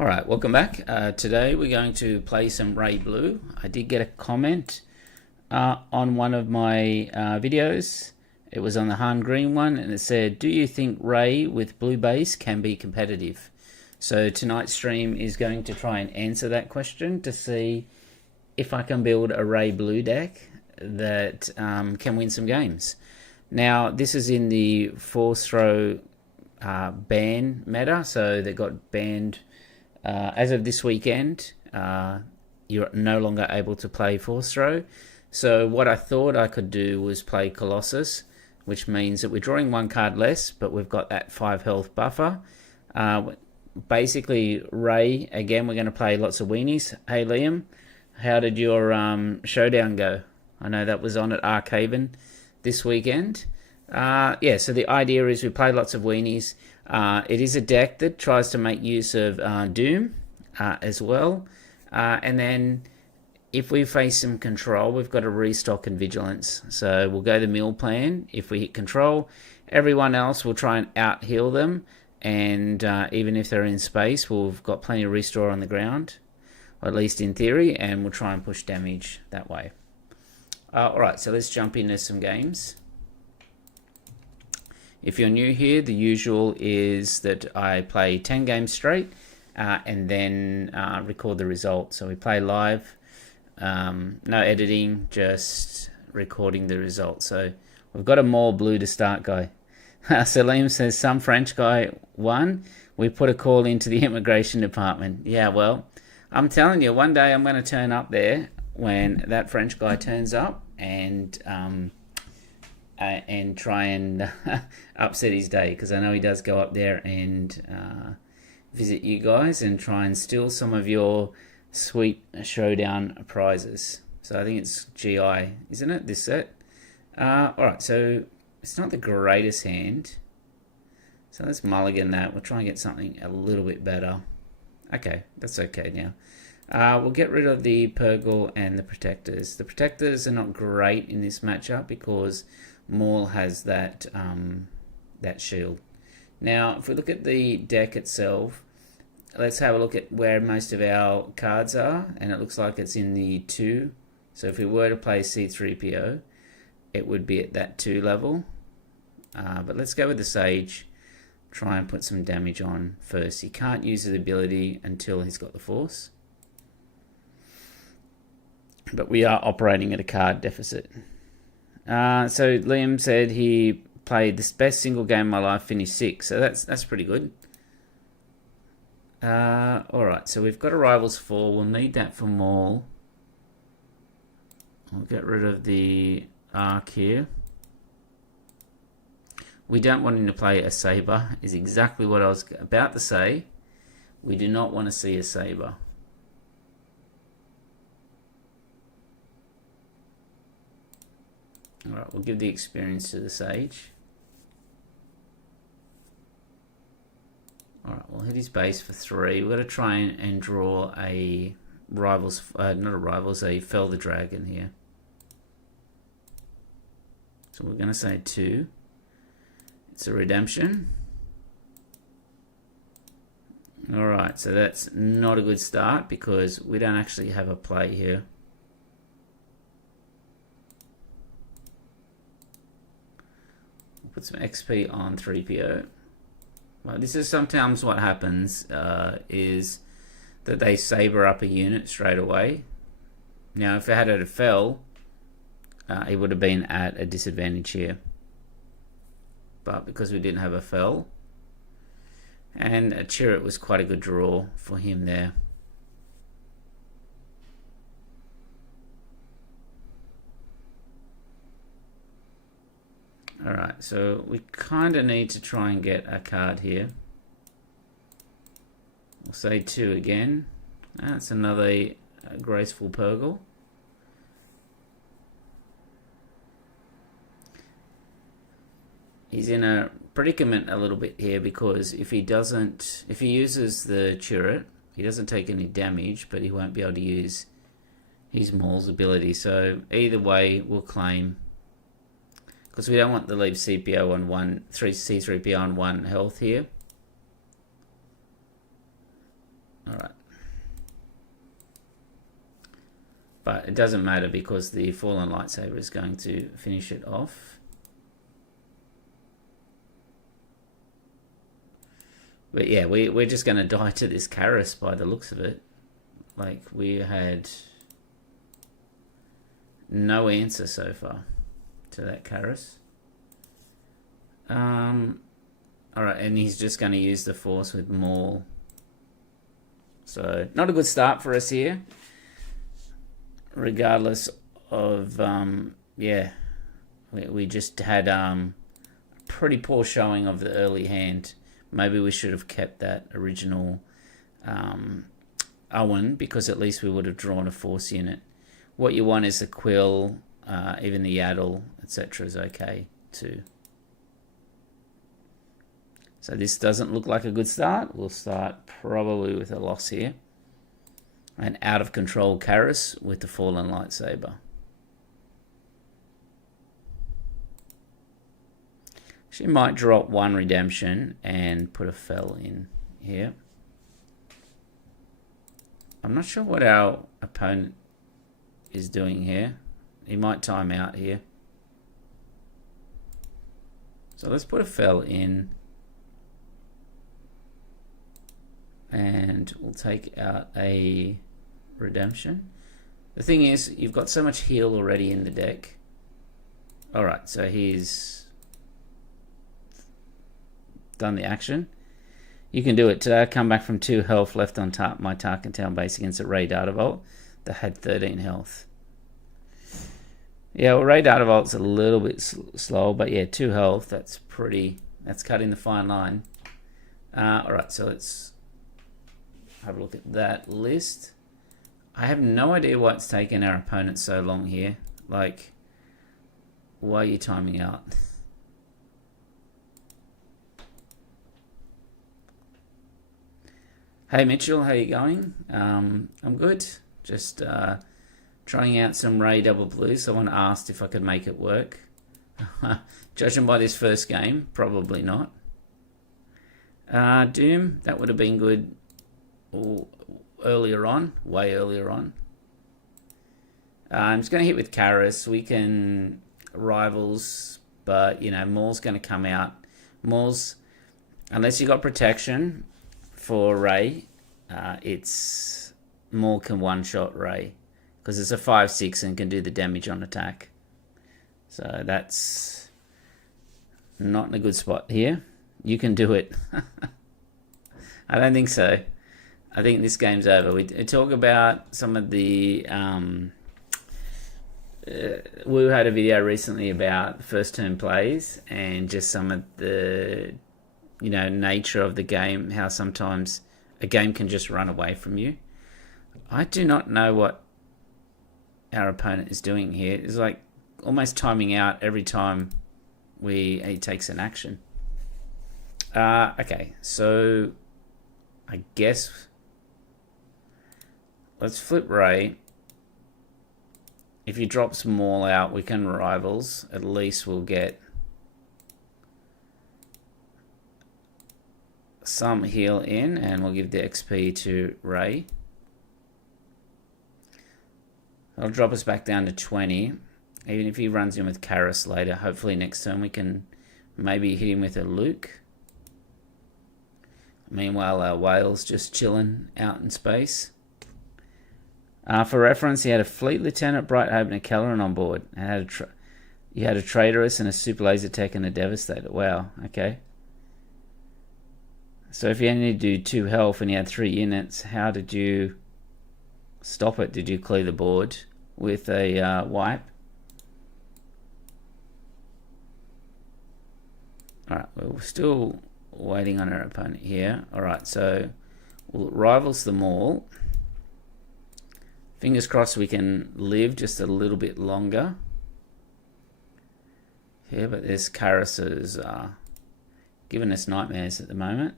Alright, welcome back. Today we're going to play some Rey Blue. I did get a comment on one of my videos. It was on the Han Green one, and it said, do you think Rey with blue base can be competitive? So tonight's stream is going to try and answer that question to see if I can build a Rey Blue deck that can win some games. Now, this is in the force throw ban meta, so they got banned as of this weekend. You're no longer able to play force throw. So what I thought I could do was play Colossus, which means that we're drawing one card less, but we've got that 5 health buffer. Basically, Rey, again, we're going to play lots of weenies. Hey, Liam, how did your showdown go? I know that was on at Archaven this weekend. Yeah, so the idea is we play lots of weenies. It is a deck that tries to make use of Doom as well. And then if we face some control, we've got to restock and vigilance. So we'll go the mill plan. If we hit control, everyone else will try and out-heal them. And even if they're in space, we've got plenty of restore on the ground, or at least in theory, and we'll try and push damage that way. Alright, so let's jump into some games. If you're new here, the usual is that I play 10 games straight and then record the result. So we play live, no editing, just recording the result. So we've got a more blue to start, guy. Salim says, some French guy won. We put a call into the immigration department. Yeah, well, I'm telling you, one day I'm going to turn up there when that French guy turns up and try and upset his day, because I know he does go up there and visit you guys and try and steal some of your sweet showdown prizes. So I think it's GI, isn't it, this set? Alright, so it's not the greatest hand. So let's mulligan that. We'll try and get something a little bit better. Okay, that's okay now. We'll get rid of the Purgle and the Protectors. The Protectors are not great in this matchup because Maul has that that shield. Now, if we look at the deck itself, let's have a look at where most of our cards are, and it looks like it's in the 2. So if we were to play C3PO, it would be at that 2 level. But let's go with the Sage. Try and put some damage on first. He can't use his ability until he's got the Force. But we are operating at a card deficit. So Liam said he played the best single game of my life, finished 6. So that's pretty good. Alright, so we've got a Rivals 4. We'll need that for Maul. I'll get rid of the Arc here. We don't want him to play a Saber, is exactly what I was about to say. We do not want to see a Saber. Alright, we'll give the experience to the Sage. Alright, we'll hit his base for 3. We've got to try and draw a Rivals, not a Rivals, a Fell the Dragon here. So we're going to say 2. It's a redemption. Alright, so that's not a good start because we don't actually have a play here. Put some XP on 3PO. Well, this is sometimes what happens is that they saber up a unit straight away. Now, if it had a fell, it would have been at a disadvantage here. But because we didn't have a fell, and a Chirrut was quite a good draw for him there. Alright, so we kind of need to try and get a card here. We'll say 2 again. That's another graceful Purgle. He's in a predicament a little bit here because if he uses the Chirrut, he doesn't take any damage, but he won't be able to use his Maul's ability. So either way, we'll claim, because we don't want to leave CPO on C3PO on 1 health here. Alright. But it doesn't matter because the fallen lightsaber is going to finish it off. But yeah, we're just going to die to this Karis by the looks of it. Like, we had no answer so far to that Karis. Alright, and he's just going to use the Force with Maul. So, not a good start for us here. Regardless of, yeah, we just had a pretty poor showing of the early hand. Maybe we should have kept that original Owen, because at least we would have drawn a Force unit. What you want is the Quill, even the Yaddle, etc. is okay too. So this doesn't look like a good start. We'll start probably with a loss here. An out of control Karis with the fallen lightsaber. She might drop one redemption and put a fell in here. I'm not sure what our opponent is doing here. He might time out here. So let's put a fell in. And we'll take out a redemption. The thing is, you've got so much heal already in the deck. Alright, so he's done the action. You can do it. Today I come back from 2 health left on top my Tarkin Town base against a Rey Dartavolt that had 13 health. Yeah, well, Rey Dartavolt's a little bit slow, but yeah, 2 health, that's cutting the fine line. Alright, so let's have a look at that list. I have no idea why it's taken our opponent so long here. Like, why are you timing out? Hey Mitchell, how you going? I'm good. Just trying out some Rey Double Blue. Someone asked if I could make it work. Judging by this first game, probably not. Doom, that would have been good earlier on, way earlier on. I'm just going to hit with Karis. We can rivals, but you know, Maul's going to come out. Maul's, unless you got protection for Rey, it's Maul can one-shot Rey because it's a 5/6 and can do the damage on attack. So that's not in a good spot here. You can do it. I don't think so. I think this game's over. We talk about some of the... we had a video recently about first turn plays and just some of the, you know, nature of the game, how sometimes a game can just run away from you. I do not know what our opponent is doing here. It's like almost timing out every time he takes an action. Okay, so I guess let's flip Rey. If he drops Maul out, we can rivals. At least we'll get some heal in, and we'll give the XP to Rey. That'll drop us back down to 20. Even if he runs in with Karis later, hopefully next turn we can maybe hit him with a Luke. Meanwhile, our whale's just chilling out in space. For reference, he had a Fleet Lieutenant, Bright Hope, and a Kelleran on board. And you had a Traitorous and a Super Laser Tech and a Devastator. Wow, okay. So if you only do 2 health and you had 3 units, how did you stop it? Did you clear the board with a wipe? Alright, well, we're still waiting on our opponent here. Alright, so we'll rivals the Maul. Fingers crossed we can live just a little bit longer. Yeah, but this Karis is giving us nightmares at the moment.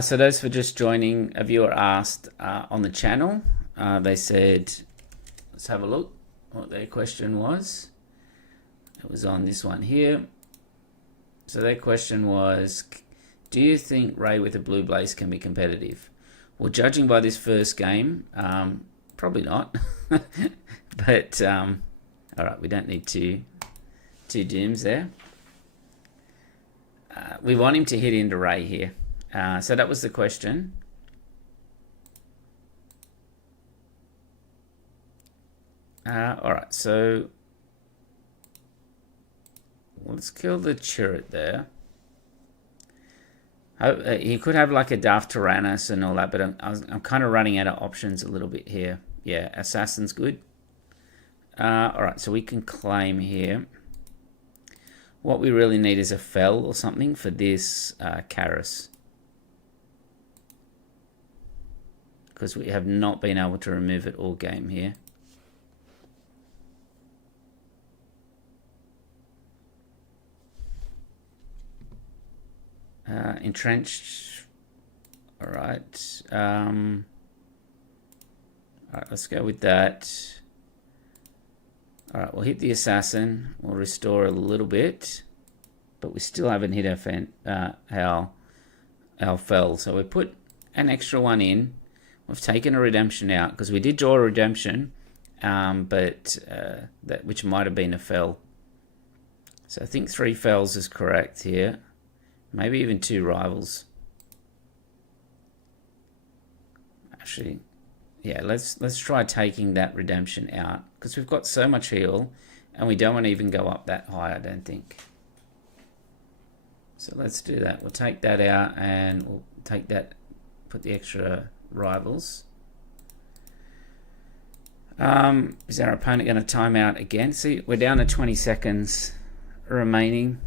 So those for just joining, a viewer asked on the channel. They said, let's have a look what their question was. It was on this one here. So their question was, Do you think Rey with a blue blaze can be competitive? Well, judging by this first game, probably not. But all right, we don't need two dooms there. We want him to hit into Rey here. So that was the question. All right, so let's kill the turret there. He could have like a Daft Tyrannus and all that, but I'm kind of running out of options a little bit here. Yeah, Assassin's good. All right, so we can claim here. What we really need is a Fel or something for this Karis. Because we have not been able to remove it all game here. Entrenched. All right. All right, let's go with that. All right, we'll hit the assassin. We'll restore a little bit, but we still haven't hit our Fel. So we put an extra one in. We've taken a redemption out because we did draw a redemption, but that which might have been a Fel. So I think 3 Fels is correct here. Maybe even 2 rivals. Actually, yeah, let's try taking that redemption out because we've got so much heal and we don't want to even go up that high, I don't think. So let's do that. We'll take that out and we'll take that, put the extra rivals. Is our opponent going to time out again? See, we're down to 20 seconds remaining.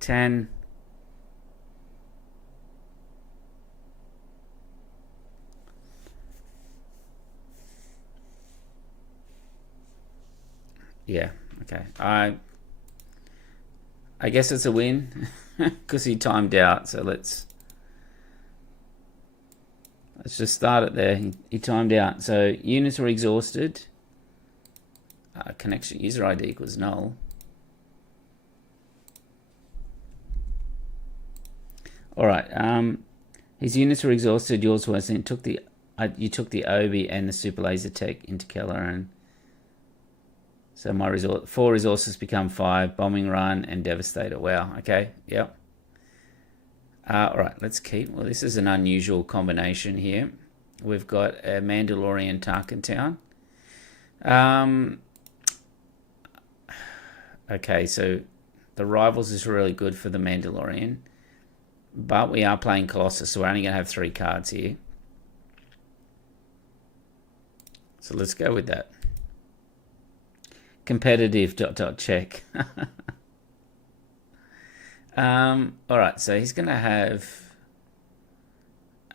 10. Yeah, okay. I guess it's a win because he timed out. So let's just start it there. He timed out. So units were exhausted. Connection user ID equals null. All right. His units were exhausted. Yours was. And you took the Obi and the super laser tech into Keller, and so my 4 resources become 5. Bombing run and devastator. Wow. Okay. Yep. All right. Let's keep. Well, this is an unusual combination here. We've got a Mandalorian Tarkin Town. Okay. So the rivals is really good for the Mandalorian. But we are playing Colossus, so we're only going to have 3 cards here. So let's go with that. Competitive ... check. Alright, so he's going to have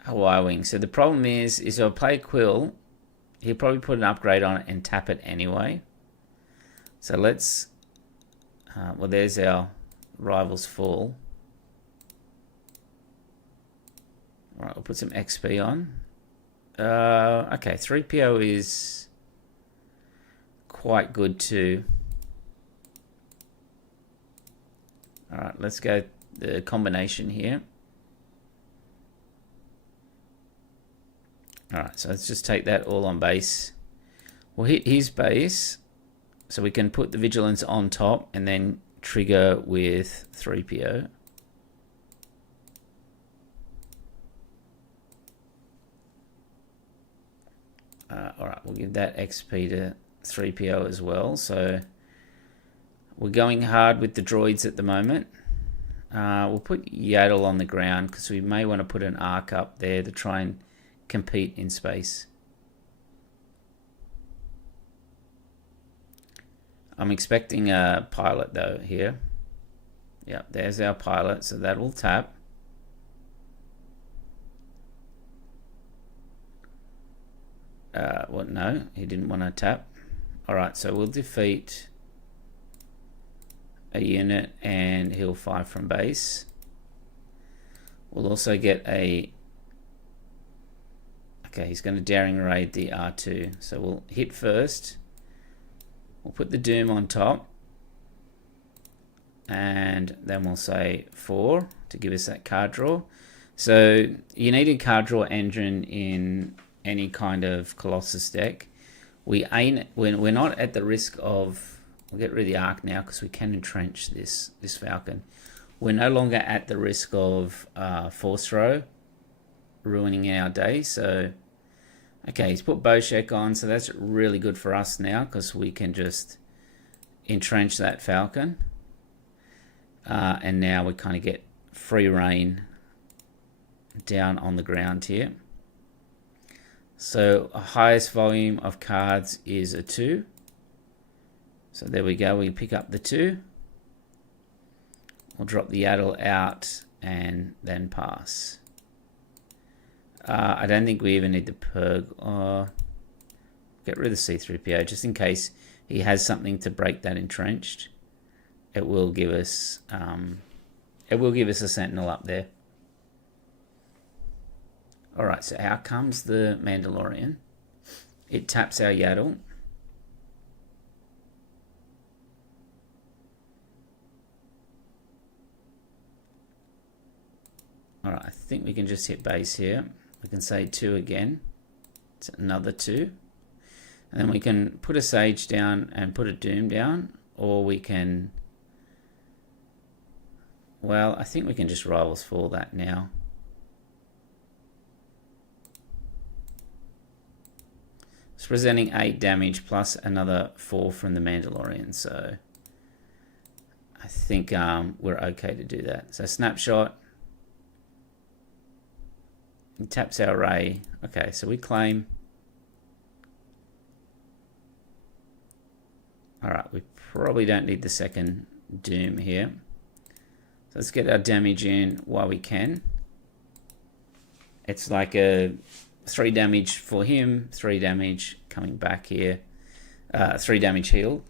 a Y-Wing. So the problem is if I play Quill, he'll probably put an upgrade on it and tap it anyway. So let's... well, there's our Rivals Fall. Alright, we'll put some XP on. Okay, 3PO is quite good too. Alright, let's go the combination here. Alright, so let's just take that all on base. We'll hit his base, so we can put the Vigilance on top and then trigger with 3PO. Alright, we'll give that XP to 3PO as well. So we're going hard with the droids at the moment. We'll put Yaddle on the ground because we may want to put an arc up there to try and compete in space. I'm expecting a pilot though here. Yep, there's our pilot, so that will tap. Well, no, he didn't want to tap. Alright, so we'll defeat a unit and he'll fire from base. We'll also get a... Okay, he's going to daring raid the R2. So we'll hit first. We'll put the Doom on top. and then we'll say 4 to give us that card draw. So you need a card draw engine in any kind of Colossus deck. We're not at the risk of, we'll get rid of the arc now because we can entrench this Falcon. We're no longer at the risk of force throw ruining our day. So okay, he's put Bowshek on, so that's really good for us now because we can just entrench that Falcon. And now we kind of get free reign down on the ground here. So highest volume of cards is a 2. So there we go, we pick up the 2. We'll drop the Yaddle out and then pass. I don't think we even need the Purg. Get rid of the C-3PO just in case he has something to break that entrenched. It will give us a Sentinel up there. Alright, so out comes the Mandalorian. It taps our Yaddle. Alright, I think we can just hit base here. We can say 2 again. It's another 2. And then we can put a Sage down and put a Doom down. Or we can... Well, I think we can just Rivals for that now. It's presenting 8 damage plus another 4 from the Mandalorian. So I think we're okay to do that. So snapshot. He taps our Rey. Okay, so we claim. Alright, we probably don't need the second Doom here. So let's get our damage in while we can. It's like a 3 damage for him, 3 damage coming back here. 3 damage heal.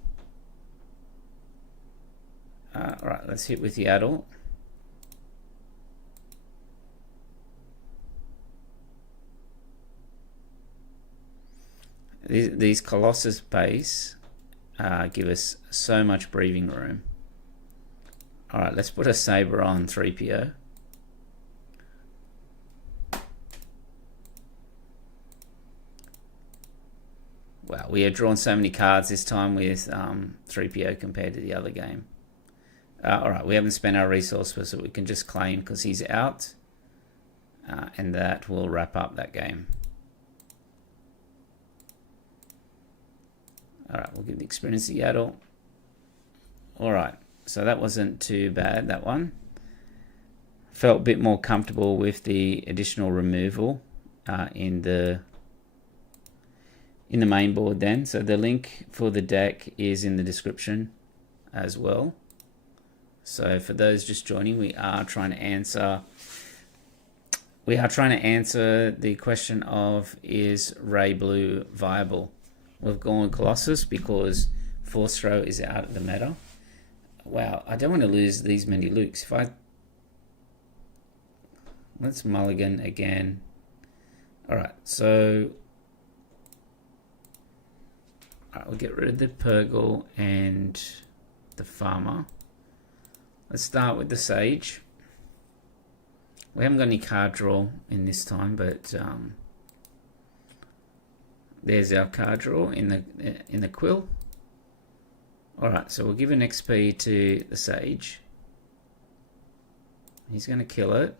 Alright, let's hit with the Yaddle. These Colossus base give us so much breathing room. Alright, let's put a Saber on 3PO. Wow, we have drawn so many cards this time with 3PO compared to the other game. Alright, we haven't spent our resources, so we can just claim because he's out. And that will wrap up that game. Alright, we'll give the experience to Yaddle. Alright, so that wasn't too bad, that one. Felt a bit more comfortable with the additional removal in the main board then. So the link for the deck is in the description as well. So for those just joining, we are trying to answer the question of, is Rey Blue viable? We've gone Colossus because Force Throw is out of the meta. Wow, I don't want to lose these many Lukes. Let's mulligan again. Alright, so we'll get rid of the Purgle and the Farmer. Let's start with the Sage. We haven't got any card draw in this time, but there's our card draw in the Quill. Alright, so we'll give an XP to the Sage. He's going to kill it.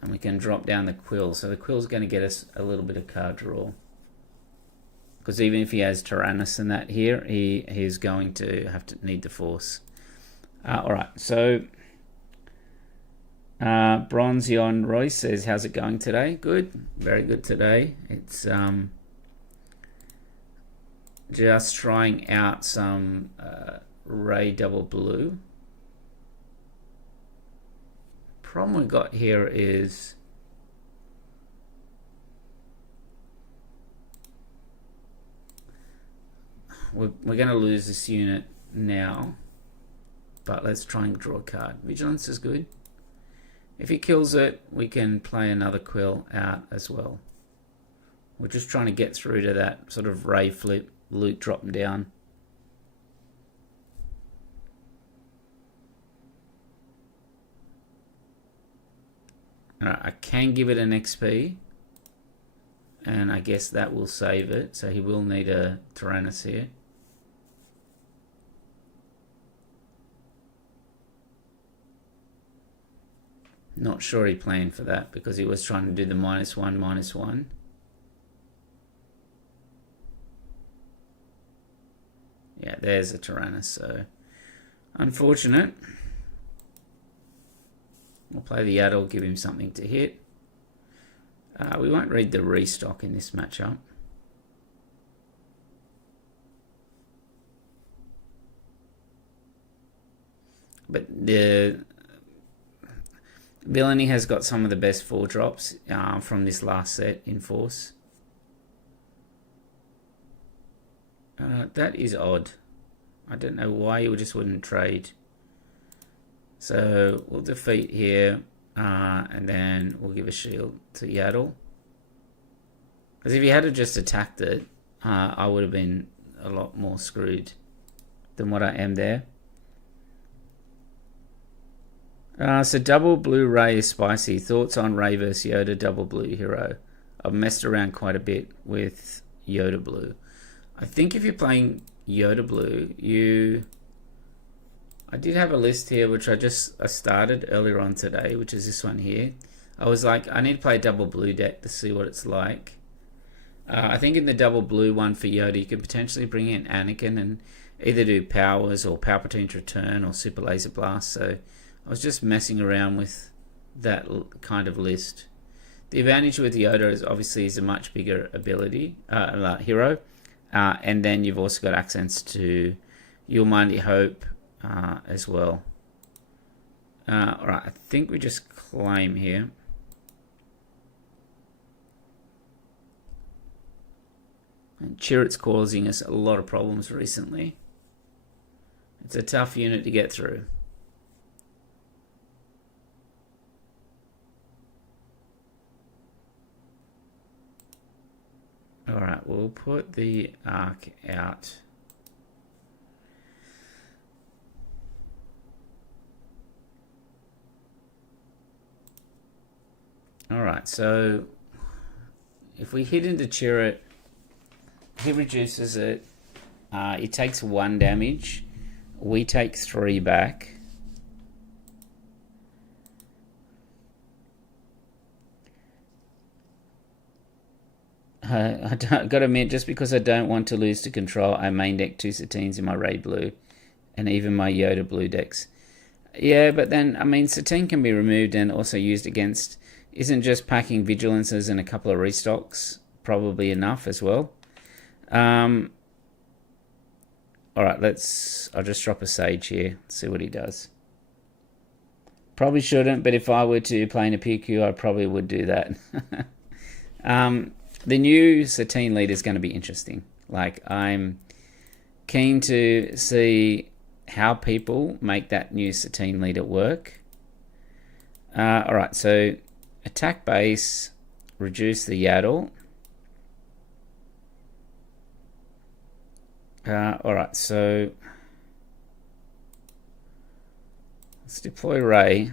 And we can drop down the Quill. So the Quill's going to get us a little bit of card draw. Because even if he has Tyrannus and that here, he's going to have to need the Force. Alright, so Bronzion Royce says, how's it going today? Good, very good today. It's just trying out some Rey Double Blue. Problem we got here is we're going to lose this unit now, but let's try and draw a card. Vigilance is good. If he kills it, we can play another Quill out as well. We're just trying to get through to that sort of Rey flip, Luke dropping down. Alright, I can give it an XP. And I guess that will save it. So he will need a Tyrannus here. Not sure he planned for that because he was trying to do the -1/-1. Yeah, there's a Tyrannus, so unfortunate. We'll play the Yaddle, give him something to hit. We won't read the restock in this matchup. But the Villainy has got some of the best 4-drops from this last set in Force. That is odd. I don't know why you just wouldn't trade. So we'll defeat here, and then we'll give a shield to Yaddle. Because if he had just attacked it, I would have been a lot more screwed than what I am there. So double blue Rey is spicy. Thoughts on Rey vs Yoda double blue hero? I've messed around quite a bit with Yoda blue. I think if you're playing Yoda blue, I did have a list here which I started earlier on today, which is this one here. I was like, I need to play a double blue deck to see what it's like. I think in the double blue one for Yoda, you could potentially bring in Anakin and either do Powers or Palpatine's Return or Super Laser Blast. So I was just messing around with that kind of list. The advantage with Yoda is obviously he's a much bigger ability hero, and then you've also got access to Your Mighty Hope as well. Alright, I think we just claim here. And Chirrut's causing us a lot of problems recently. It's a tough unit to get through. Alright, we'll put the Arc out. Alright, so if we hit into Chirrut, he reduces it. It takes 1 damage. We take 3 back. I got to admit, just because I don't want to lose to control, I main deck 2 Satines in my Rey Blue and even my Yoda Blue decks. Yeah, but then, I mean, Satine can be removed and also used against... Isn't just packing Vigilances and a couple of restocks probably enough as well? Alright, I'll just drop a Sage here, see what he does. Probably shouldn't, but if I were to play in a PQ, I probably would do that. The new Satine leader is going to be interesting. Like, I'm keen to see how people make that new Satine leader work. Alright, so attack base, reduce the Yaddle. Alright, so let's deploy Rey.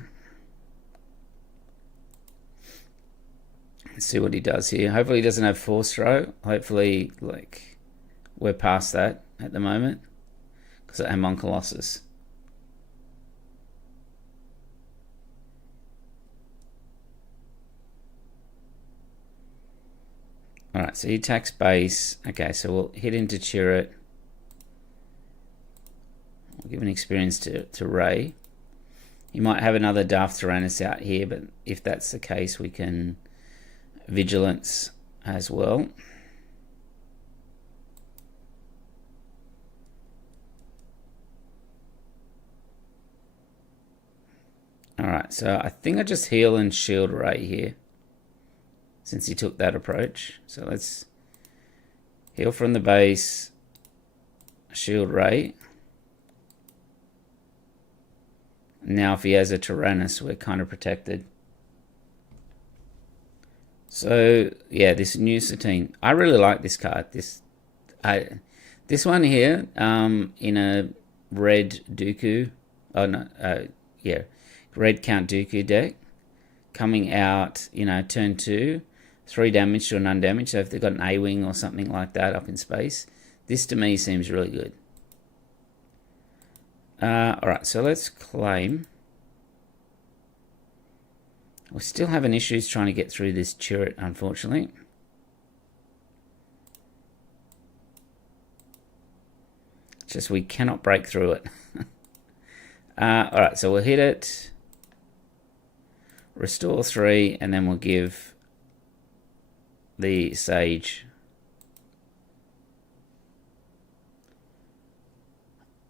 Let's see what he does here. Hopefully he doesn't have Force Throw. Hopefully, like, we're past that at the moment. Because I am on Colossus. Alright, so he attacks base. Okay, so we'll hit into Chirrut. We'll give an experience to Rey. He might have another Darth Tyrannus out here, but if that's the case, we can Vigilance as well. Alright, so I think I just heal and shield Rey here, since he took that approach. So let's heal from the base, shield Rey. Now if he has a Tyrannus, we're kind of protected. So yeah, this new Satine, I really like this card. This one here, in a red Dooku, red Count Dooku deck, coming out, turn 2, 3 damage to an undamaged. So if they've got an A-wing or something like that up in space, this to me seems really good. Alright, so let's claim. We're still having issues trying to get through this turret, unfortunately. Just we cannot break through it. Alright, so we'll hit it. Restore 3, and then we'll give the Sage.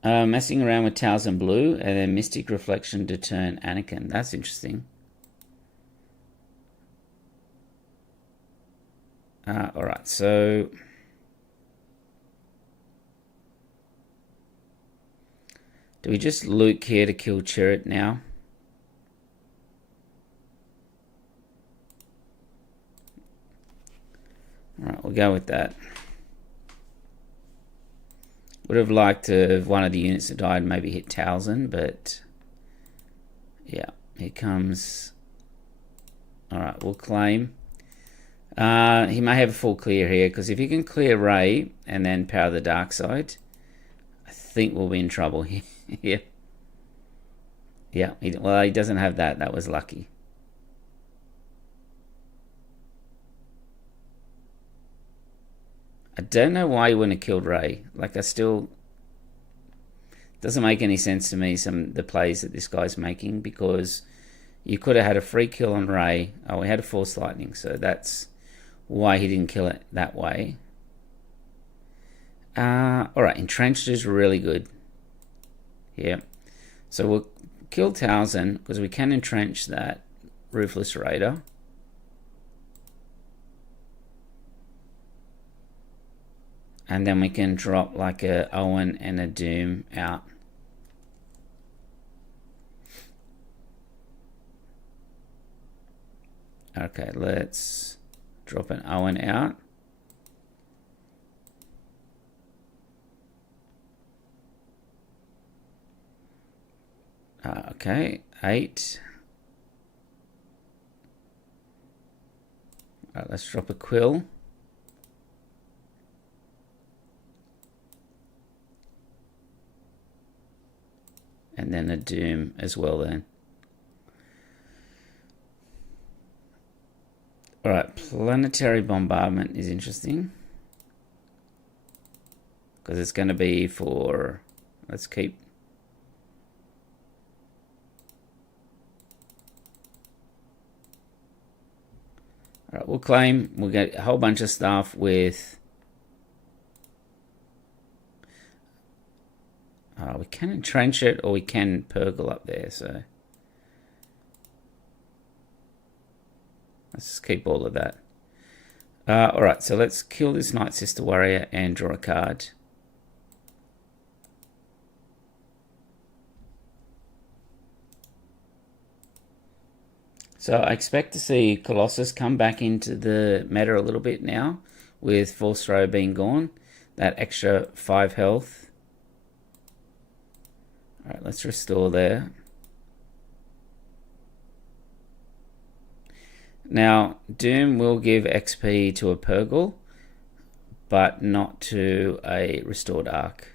Messing around with Talzin Blue, and then Mystic Reflection to turn Anakin. That's interesting. Alright, so... do we just Luke here to kill Chirrut now? Alright, we'll go with that. Would have liked to have one of the units that died maybe hit Talzin, but yeah, here comes. Alright, we'll claim. He may have a full clear here, because if he can clear Rey and then power the dark side, I think we'll be in trouble here. Yeah, well, he doesn't have that. That was lucky. I don't know why he wouldn't have killed Rey. Like, I still... doesn't make any sense to me, the plays that this guy's making, because you could have had a free kill on Rey. Oh, he had a Force Lightning, so that's why he didn't kill it that way. Alright, Entrenched is really good. Yeah. So we'll kill Talzin, because we can entrench that Ruthless Raider. And then we can drop like a Owen and a Doom out. Okay, let's drop an Owen out. Okay, 8. Alright, let's drop a Quill. And then a Doom as well then. Alright, Planetary Bombardment is interesting. Because it's going to be for... let's keep... Alright, we'll claim. We'll get a whole bunch of stuff with... we can entrench it, or we can Purgle up there, so... let's just keep all of that. Alright, so let's kill this Night Sister Warrior and draw a card. So I expect to see Colossus come back into the meta a little bit now, with Force Throw being gone. That extra 5 health. Alright, let's restore there. Now, Doom will give XP to a Purgle, but not to a Restored Arc.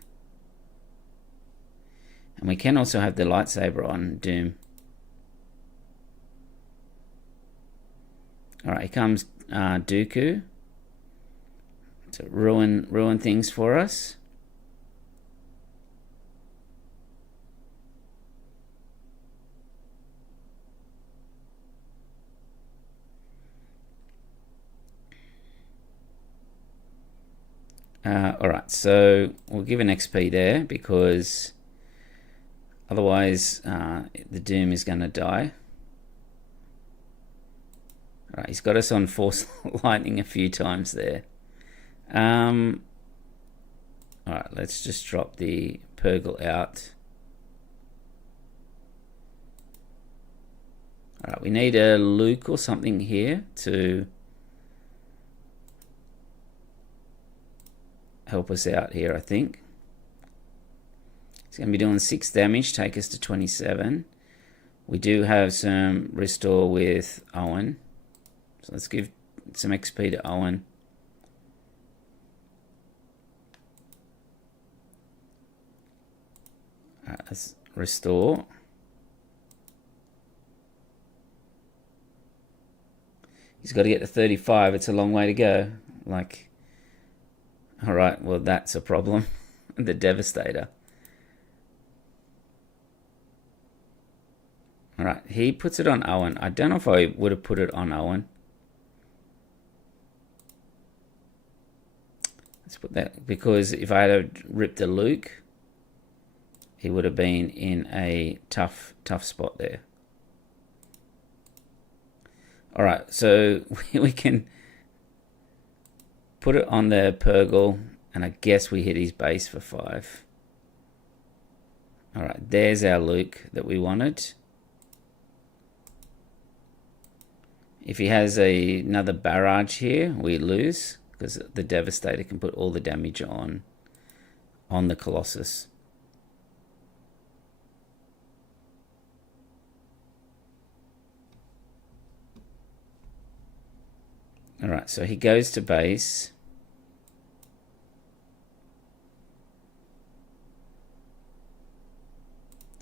And we can also have the Lightsaber on Doom. Alright, here comes Dooku to ruin things for us. Alright, so we'll give an XP there, because otherwise the Doom is going to die. Alright, he's got us on Force Lightning a few times there. Alright, let's just drop the Purgle out. Alright, we need a Luke or something here to help us out here, I think. It's going to be doing 6 damage, take us to 27. We do have some restore with Owen. So let's give some XP to Owen. Let's restore. He's got to get to 35. It's a long way to go. Like, all right, well, that's a problem. The Devastator. All right, he puts it on Owen. I don't know if I would have put it on Owen. Let's put that, because if I had ripped a Luke, he would have been in a tough spot there. All right, so we can put it on the Purgle, and I guess we hit his base for 5. All right, there's our Luke that we wanted. If he has another barrage here, we lose, because the Devastator can put all the damage on the Colossus. All right, so he goes to base.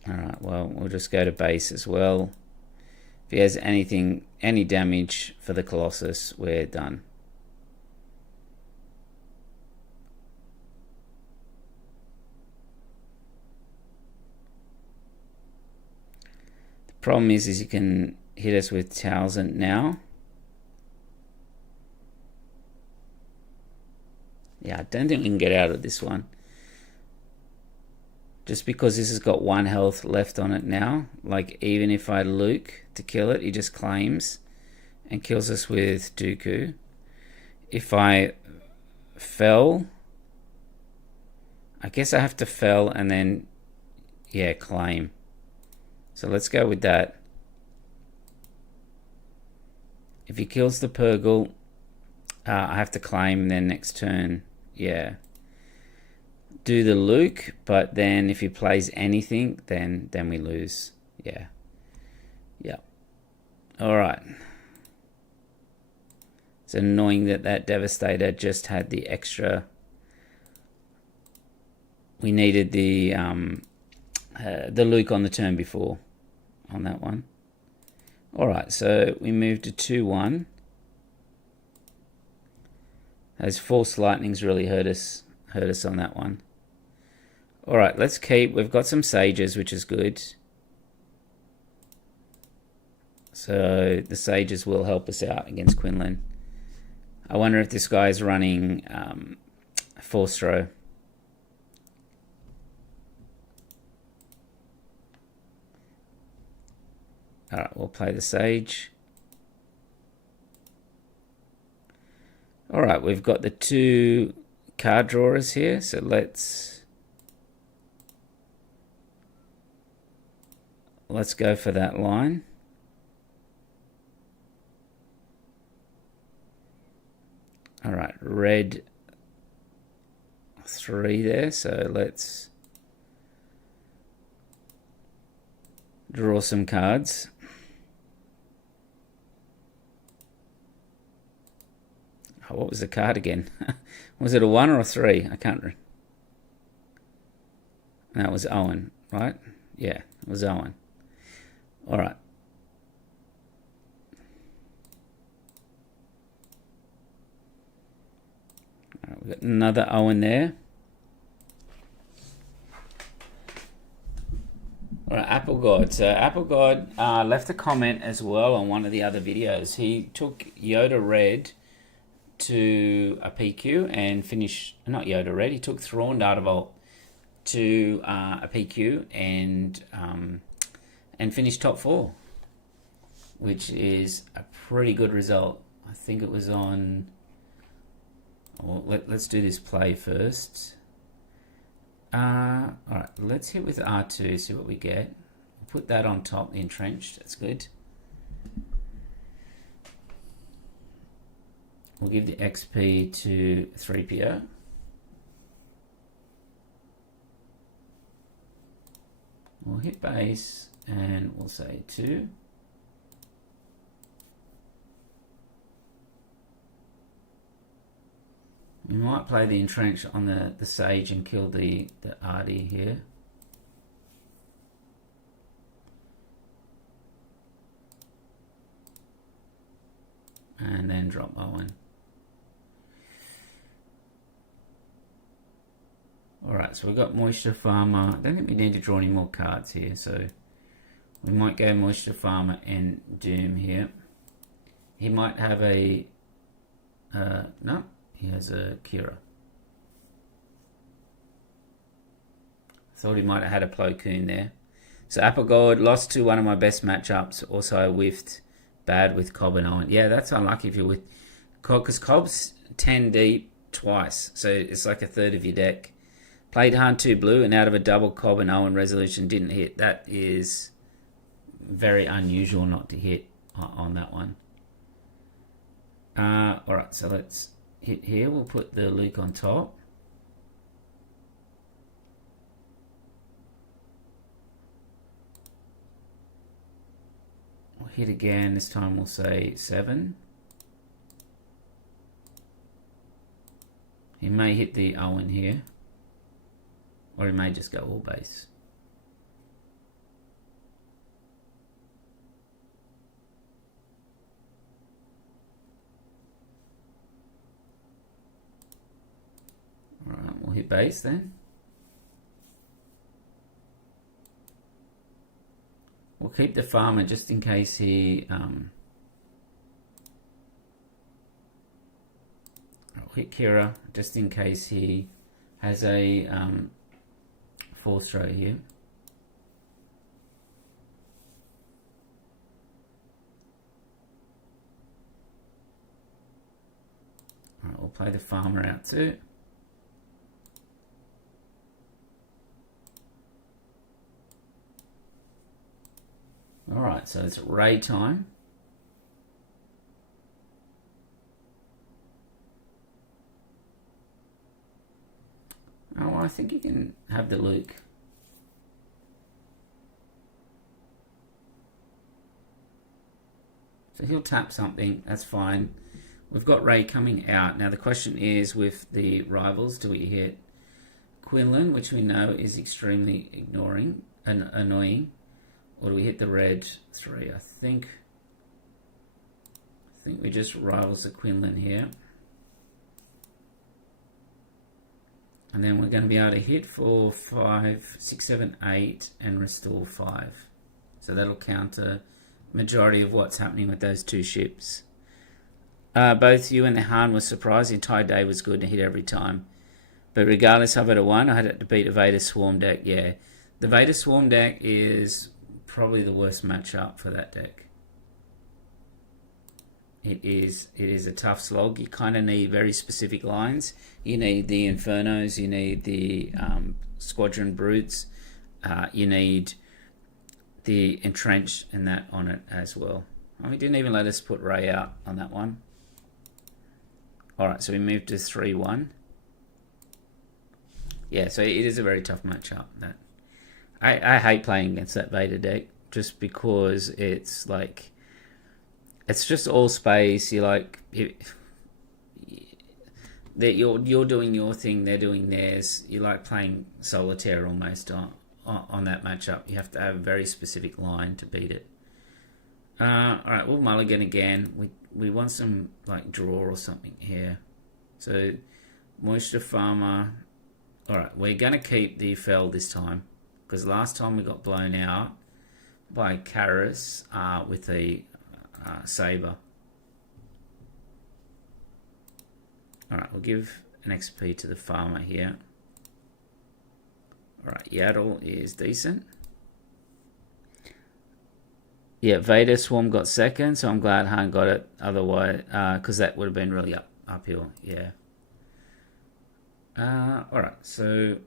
All right, well, we'll just go to base as well. If he has any damage for the Colossus, we're done. The problem is he can hit us with Townsend now. Yeah, I don't think we can get out of this one. Just because this has got 1 health left on it now. Like, even if I Luke to kill it, he just claims and kills us with Dooku. If I fell, I guess I have to fell and then, yeah, claim. So let's go with that. If he kills the Purgle, I have to claim, and then next turn, yeah, do the Luke, but then if he plays anything, then we lose. Yeah. All right. It's annoying that Devastator just had the extra. We needed the Luke on the turn before on that one. All right, so we moved to 2-1. Those Force Lightnings really hurt us on that one. All right, let's keep. We've got some Sages, which is good. So the Sages will help us out against Quinlan. I wonder if this guy's running Force Throw. All right, we'll play the Sage. All right, we've got the 2 card drawers here, so let's go for that line. All right, red 3 there, so let's draw some cards. Oh, what was the card again? Was it a 1 or a 3? I can't remember. That was Owen, right? Yeah, it was Owen. All right. All right, we've got another Owen there. All right, Apple God. So Apple God left a comment as well on one of the other videos. He took Yoda Red to a PQ and finished, not Yoda Red, he took Thrawn Data Vault to a PQ and finished top 4, which is a pretty good result. I think it was on, well, let's do this play first. All right, let's hit with R2, see what we get. Put that on top, the entrenched, that's good. We'll give the XP to 3PO. We'll hit base And we'll say 2. We might play the entrench on the sage and kill the arty here. And then drop Owen. Alright, so we've got Moisture Farmer. I don't think we need to draw any more cards here, so we might go Moisture Farmer and Doom here. He might have a... no, he has a Kira. Thought he might have had a Plo Koon there. So Apple Gold lost to one of my best matchups. Also I whiffed bad with Cobb and Owen. Yeah, that's unlucky if you're with Cobb, because Cobb's 10 deep twice. So it's like a third of your deck. Played Hunt 2 blue and out of a double Cobb and Owen resolution didn't hit. That is very unusual not to hit on that one. Alright, so let's hit here. We'll put the Luke on top. We'll hit again. This time we'll say 7. He may hit the Owen here. Or he may just go all base. Alright, we'll hit base then. We'll keep the farmer just in case he... I'll hit Kira just in case he has a... 4th throw here. Alright, we'll play the farmer out too. Alright, so it's Rey time. Oh, I think you can have the Luke. So he'll tap something, that's fine. We've got Rey coming out. Now the question is with the rivals, do we hit Quinlan, which we know is extremely annoying, or do we hit the red 3? I think we just rivals the Quinlan here. And then we're going to be able to hit for 5, 6, 7, 8 and restore 5. So that'll counter majority of what's happening with those 2 ships. Both you and the Han were surprised. The entire day was good to hit every time. But regardless of it, a 1, I had to beat a Vader Swarm deck. Yeah, the Vader Swarm deck is probably the worst matchup for that deck. It is a tough slog. You kind of need very specific lines. You need the Infernos, you need the Squadron Brutes, you need the Entrench and that on it as well. Oh, he didn't even let us put Rey out on that one. Alright, so we moved to 3-1. Yeah, so it is a very tough matchup. I hate playing against that Vader deck just because it's like... It's just all space. You like that you're doing your thing, they're doing theirs. You like playing solitaire almost on that matchup. You have to have a very specific line to beat it. All right, we'll mulligan again. We want some like draw or something here. So Moisture Farmer. All right, we're gonna keep the Fell this time because last time we got blown out by Karis with a Saber. Alright, we'll give an XP to the farmer here. Alright, Yaddle is decent. Yeah, Vader Swarm got second, so I'm glad Han got it. Otherwise, because that would have been really uphill. Yeah. Alright, so...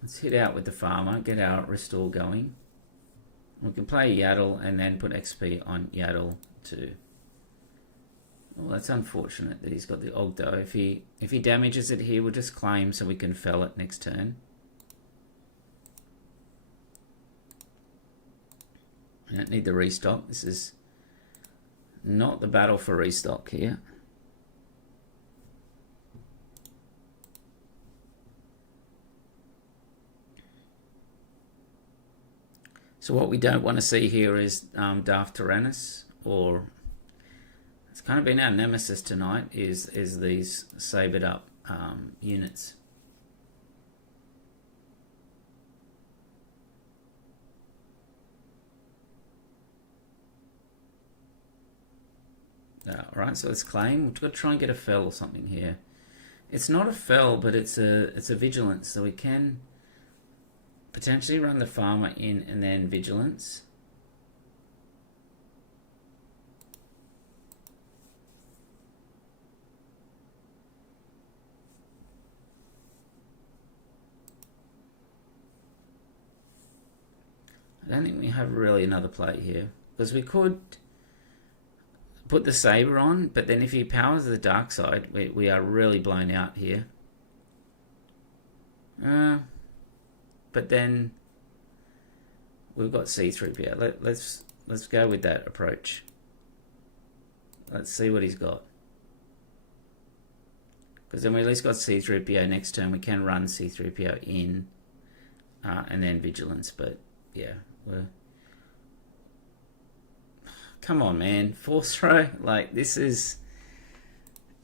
Let's hit out with the farmer, get our restore going. We can play Yaddle and then put XP on Yaddle too. Well, that's unfortunate that he's got the Ogdo. If he damages it here, we'll just claim so we can fell it next turn. I don't need the restock. This is not the battle for restock here. So what we don't want to see here is Darth Tyrannus, or it's kind of been our nemesis tonight, is these sabered up units. Alright, so let's claim. We've got to try and get a fell or something here. It's not a fell, but it's a vigilance, so we can potentially run the farmer in and then vigilance. I don't think we have really another play here, because we could put the saber on, but then if he powers the dark side, we are really blown out here. But then we've got C3PO. Let's go with that approach. Let's see what he's got, because then we at least got C3PO next turn. We can run C3PO in and then vigilance, but yeah, come on, man. Force throw. Like, this is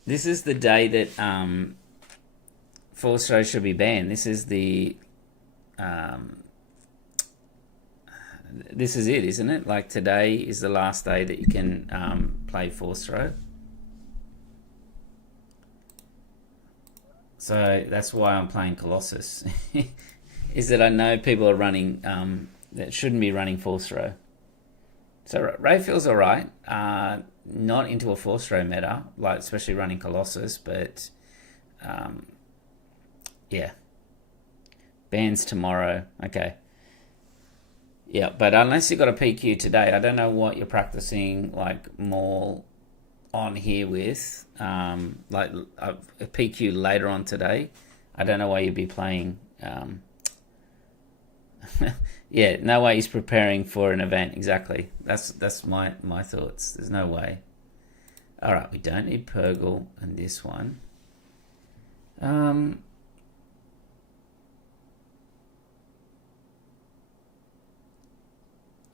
the day that force throw should be banned. This is the this is it, isn't it? Like, today is the last day that you can play force throw. So that's why I'm playing Colossus. Is that I know people are running that shouldn't be running force throw. So Rey feels alright. Not into a force throw meta, like especially running Colossus, but yeah. Bans tomorrow. Okay. Yeah, but unless you've got a PQ today, I don't know what you're practicing like more on here with. Like a PQ later on today. I don't know why you'd be playing. Yeah, no way he's preparing for an event. Exactly. That's my thoughts. There's no way. All right, we don't need Purgle and this one. All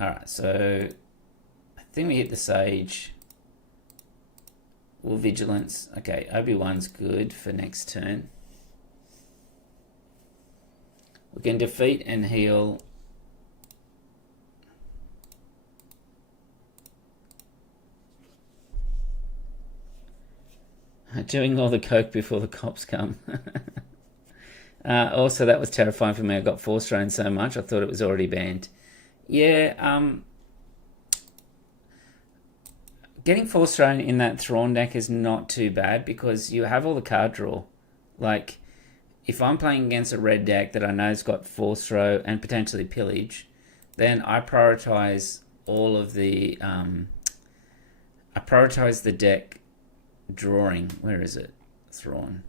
right, so I think we hit the Sage. We'll Vigilance. Okay, Obi-Wan's good for next turn. We can defeat and heal. Doing all the coke before the cops come. Also, that was terrifying for me. I got force thrown so much, I thought it was already banned. Yeah, getting force thrown in that Thrawn deck is not too bad, because you have all the card draw. Like, if I'm playing against a red deck that I know has got force throw and potentially pillage, then I prioritize all of the I prioritize the deck drawing. Where is it? Thrawn.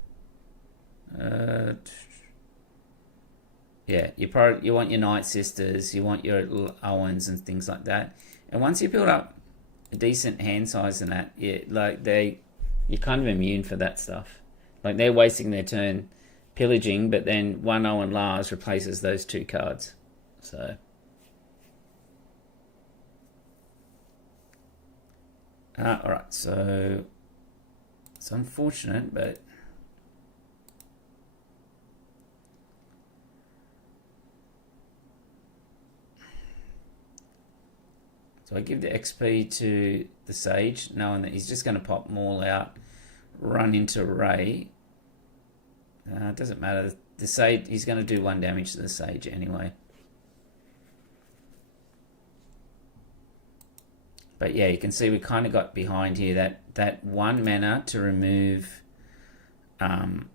Yeah, you want your Night Sisters, you want your Owens and things like that. And once you build up a decent hand size in that, yeah, like you're kind of immune for that stuff. Like, they're wasting their turn pillaging, but then one Owen Lars replaces those two cards. So alright, so it's unfortunate, but so I give the XP to the Sage, knowing that he's just going to pop Maul out, run into Rey. It doesn't matter. The Sage, he's going to do 1 damage to the Sage anyway. But yeah, you can see we kind of got behind here. That 1 mana to remove that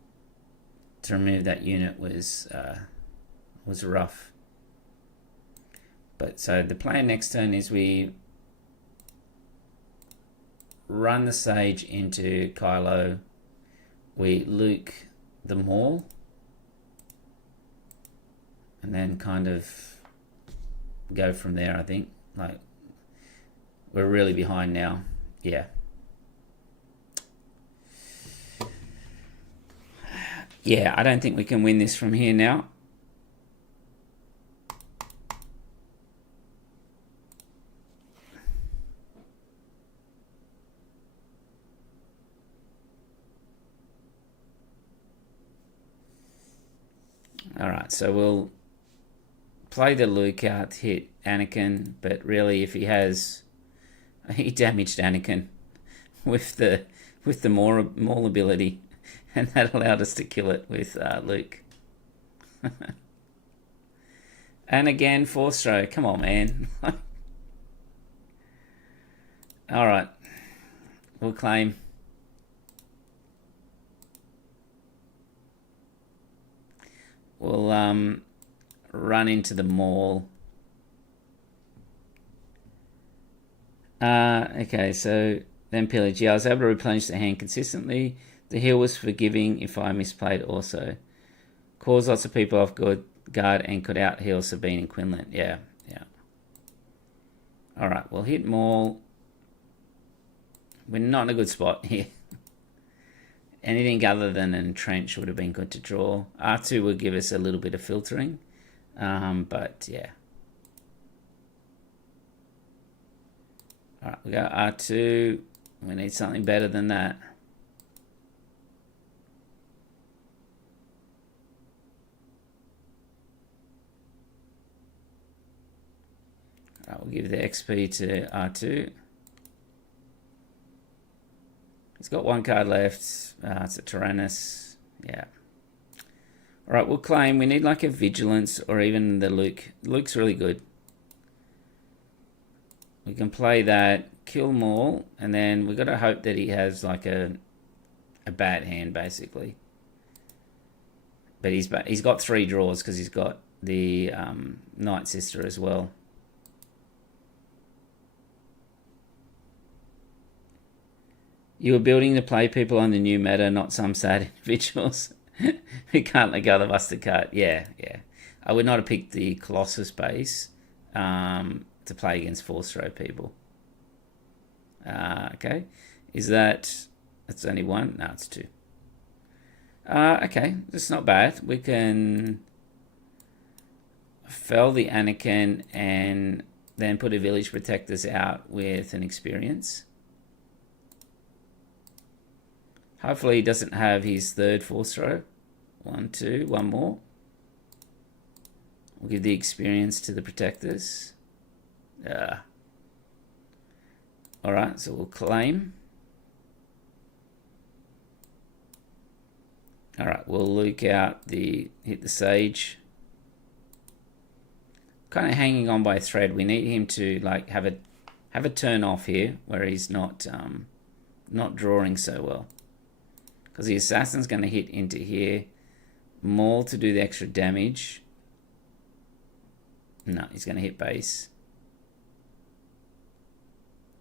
unit was rough. But so the plan next turn is we run the Sage into Kylo. We Luke the Maul. And then kind of go from there, I think. Like, we're really behind now. Yeah. Yeah, I don't think we can win this from here now. Alright, so we'll play the Luke out, hit Anakin, but really if he damaged Anakin with the Maul ability, and that allowed us to kill it with Luke. And again, Force Throw. Come on, man. Alright. We'll claim. We'll run into the Maul. Okay, so then pillage. Yeah, I was able to replenish the hand consistently. The heal was forgiving if I misplayed also. Caused lots of people off guard and could out heal Sabine and Quinlan. Yeah. Alright, we'll hit Maul. We're not in a good spot here. Anything other than an entrench would have been good to draw. R2 would give us a little bit of filtering. But yeah. Alright, we got R2. We need something better than that. Alright, we'll give the XP to R2. He's got one card left. It's a Tyrannus. Yeah. Alright, we'll claim. We need like a Vigilance or even the Luke. Luke's really good. We can play that, kill Maul, and then we've got to hope that he has like a bad hand, basically. But he's got 3 draws because he's got the Night Sister as well. You were building to play people on the new meta, not some sad individuals who can't let go of the busted card. Yeah. I would not have picked the Colossus base to play against Force Throw people. Okay. That's only 1? No, it's 2. Okay, that's not bad. We can fell the Anakin and then put a Village Protectors out with an experience. Hopefully he doesn't have his 3rd Force Throw. 1, 2, one more. We'll give the experience to the Protectors. Alright, so we'll claim. Alright, we'll Luke out hit the Sage. Kind of hanging on by a thread. We need him to like have a turn off here where he's not drawing so well. Because the Assassin's going to hit into here. Maul to do the extra damage. No, he's going to hit base.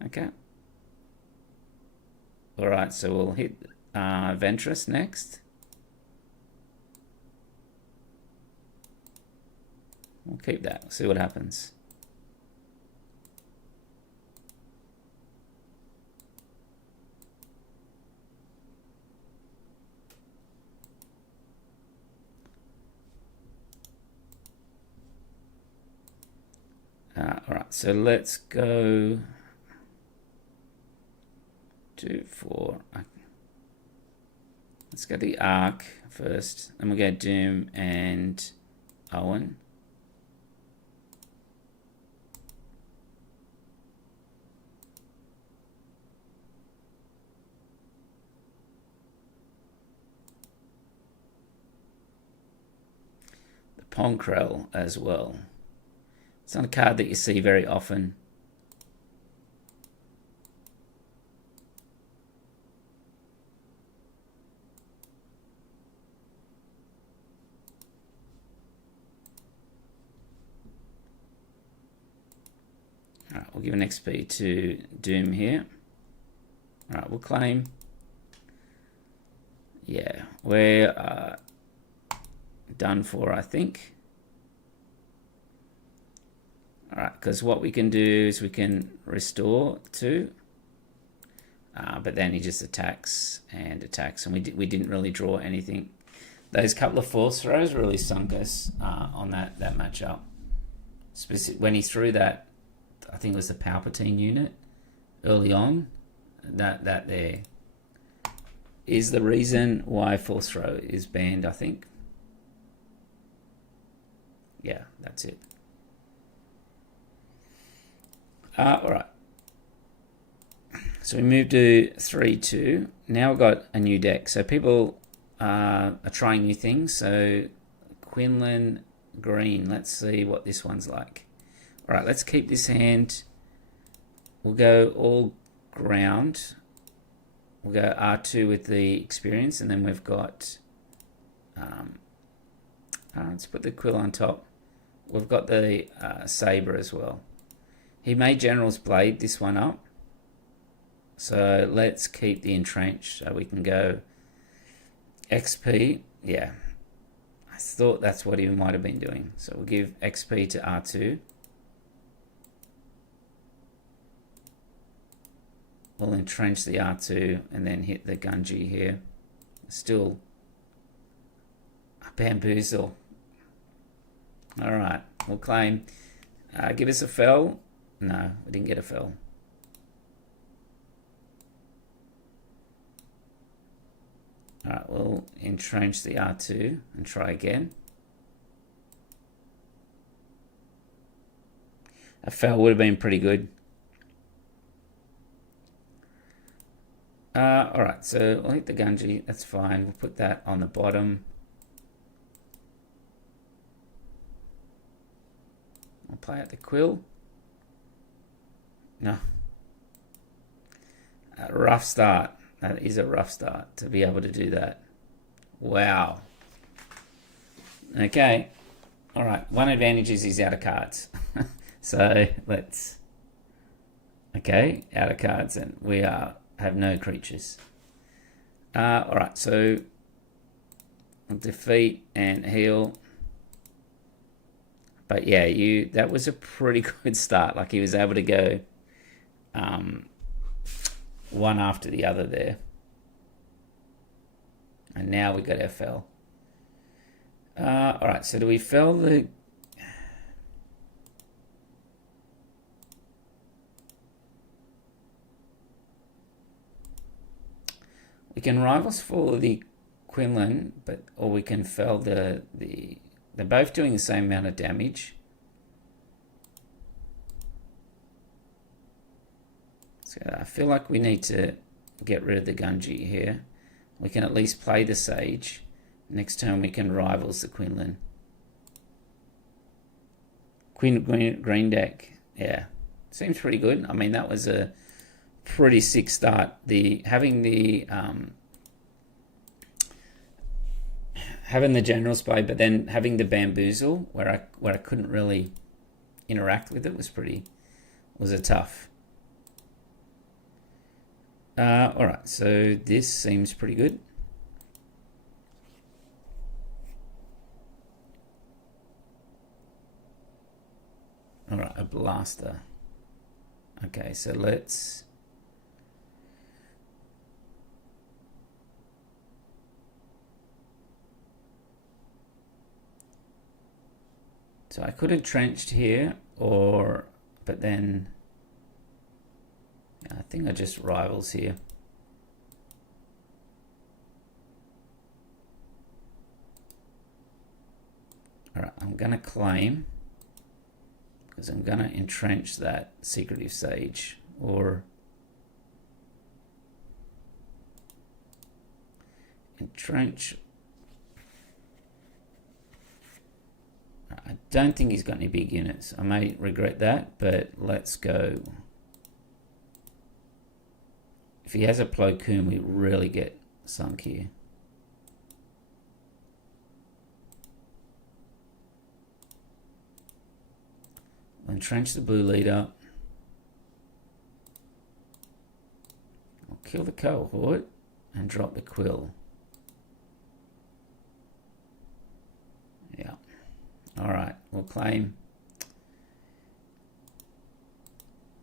Okay. Alright, so we'll hit Ventress next. We'll keep that. We'll see what happens. Alright, so let's go 2, 4. Let's go the Arc first. Then we'll go Doom and Owen. The Ponkrell as well. It's not a card that you see very often. Alright, we'll give an XP to Doom here. All right, we'll claim. Yeah, we're done for, I think. All right, because what we can do is we can restore to, but then he just attacks and attacks, and we didn't really draw anything. Those couple of force throws really sunk us on that matchup. When he threw that, I think it was the Palpatine unit early on. That there is the reason why force throw is banned, I think. Yeah, that's it. All right. So we moved to 3-2. Now we've got a new deck. So people are trying new things. So Quinlan Green. Let's see what this one's like. All right, let's keep this hand. We'll go all ground. We'll go R2 with the experience, and then we've got. Let's put the quill on top. We've got the saber as well. He made General's Blade this one up. So let's keep the entrenched so we can go XP. Yeah, I thought that's what he might have been doing. So we'll give XP to R2. We'll entrench the R2 and then hit the Gunji here. Still a bamboozle. Alright, we'll claim. Give us a fell. No, we didn't get a fell. Alright, we'll entrench the R2 and try again. A fell would have been pretty good. Alright, so I'll hit the Gunji. That's fine. We'll put that on the bottom. I'll play out the quill. No. A rough start. That is a rough start to be able to do that. Wow. Okay. Alright, one advantage is he's out of cards. So let's... Okay, out of cards, and we have no creatures. Alright, so defeat and heal. But yeah, that was a pretty good start. Like he was able to go one after the other there. And now we got FL. Alright, so do we fell the... We can rivals for the Quinlan, or we can fell the... They're both doing the same amount of damage. So I feel like we need to get rid of the Gunji here. We can at least play the Sage. Next turn we can rivals the Quinlan. Green deck. Yeah. Seems pretty good. I mean, that was a pretty sick start. Having the General's Blade, but then having the Bamboozle where I couldn't really interact with it was a tough. Alright, so this seems pretty good. Alright, a blaster. Okay, so let's... So I could have trenched here, but then I think I just rivals here. All right, I'm gonna claim because I'm gonna entrench that Secretive Sage, or entrench. I don't think he's got any big units. I may regret that, but let's go. If he has a Plo Koon, we really get sunk here. I'll entrench the blue leader. I'll kill the cohort and drop the quill. Yeah. All right, we'll claim.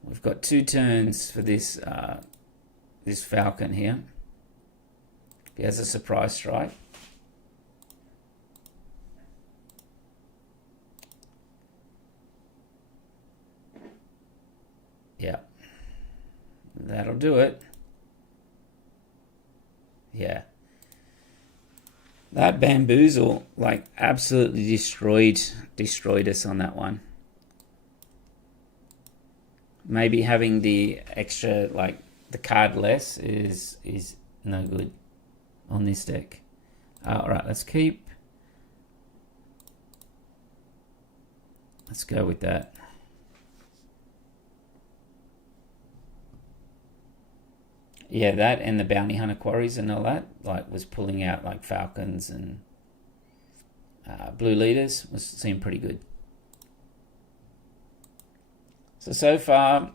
We've got 2 turns for this this falcon here. He has a surprise strike. Yeah. That'll do it. Yeah. That bamboozle like absolutely destroyed us on that one. Maybe having the extra, like the card less is no good on this deck. Alright, let's keep. Let's go with that. Yeah, that and the bounty hunter quarries and all that, like, was pulling out like falcons and blue leaders, seemed pretty good. So far,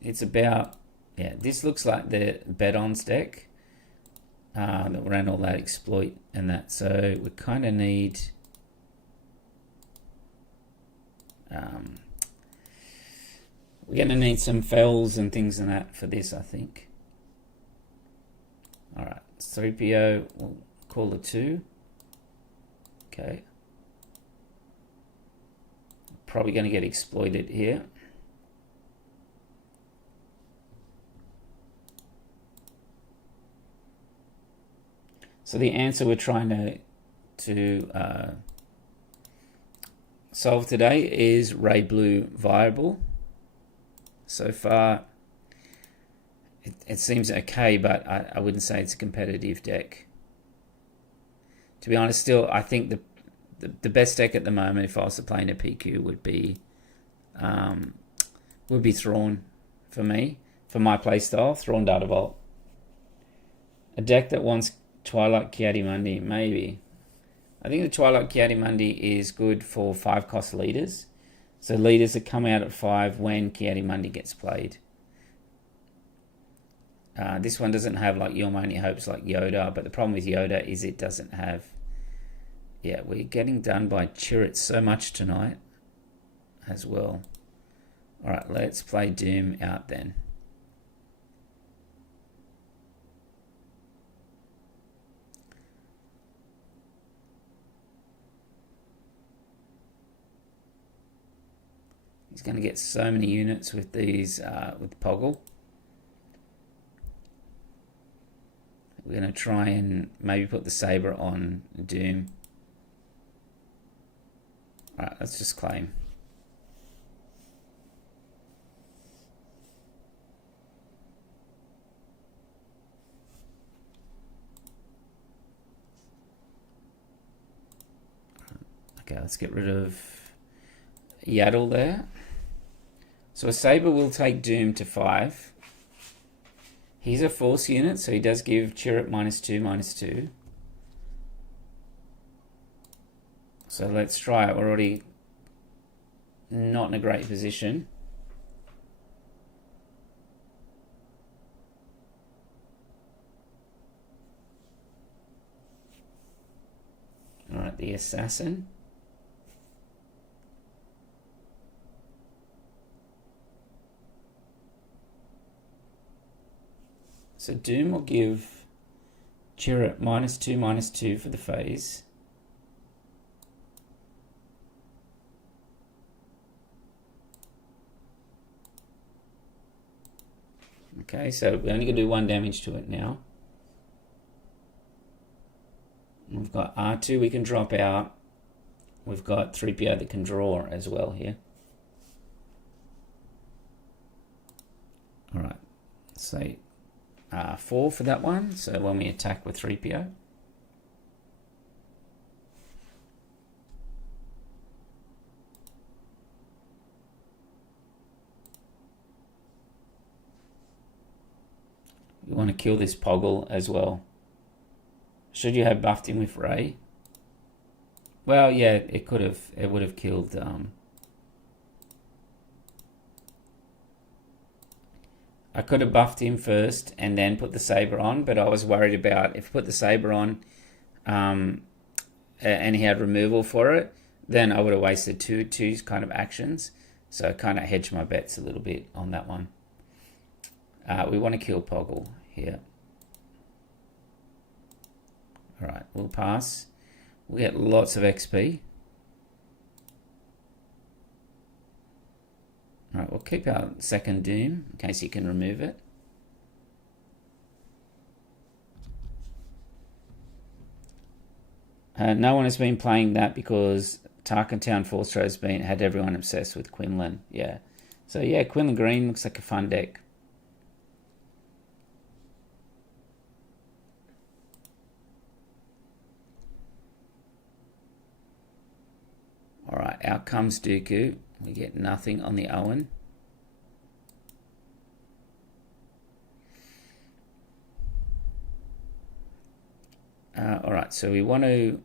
it's about, yeah, this looks like the Bet-Ons deck that ran all that exploit and that. So we kind of need we're going to need some fells and things and that for this, I think. Alright, 3PO, we'll call it 2. Okay. Probably going to get exploited here. So the answer we're trying to solve today is Rey Blue viable. So far, it seems okay, but I wouldn't say it's a competitive deck. To be honest, still, I think the best deck at the moment, if I was to play in a PQ, would be Thrawn for me, for my playstyle. Thrawn Data Vault. A deck that wants Twilight Kiadimundi, maybe. I think the Twilight Kiadimundi is good for 5-cost leaders. So leaders that come out at 5 when Kiadimundi gets played. This one doesn't have like Your Only Hopes like Yoda, but the problem with Yoda is it doesn't have... Yeah, we're getting done by Chirrut so much tonight as well. Alright, let's play Doom out then. He's going to get so many units with these, with Poggle. We're going to try and maybe put the Saber on Doom. Alright, let's just claim. Okay, let's get rid of Yaddle there. So a Saber will take Doom to 5. He's a Force unit, so he does give Chirrut -2/-2. So let's try it. We're already not in a great position. Alright, the Assassin. So Doom will give Chirrut -2/-2 for the phase. Okay, so we're only going to do 1 damage to it now. We've got R2 we can drop out. We've got 3PO that can draw as well here. Alright, so 4 for that one, so when we attack with 3PO. You want to kill this Poggle as well. Should you have buffed him with Rey? Well, yeah, it could have. It would have killed. I could have buffed him first and then put the saber on, but I was worried about if I put the saber on and he had removal for it, then I would have wasted two kind of actions. So I kind of hedged my bets a little bit on that one. We want to kill Poggle here. Alright, we'll pass. We'll get lots of XP. Alright, we'll keep our second Doom in case he can remove it. No one has been playing that because Tarkentown Force Throw has had everyone obsessed with Quinlan. Yeah. So yeah, Quinlan Green looks like a fun deck. Alright, out comes Dooku. We get nothing on the Owen. Alright, so we want to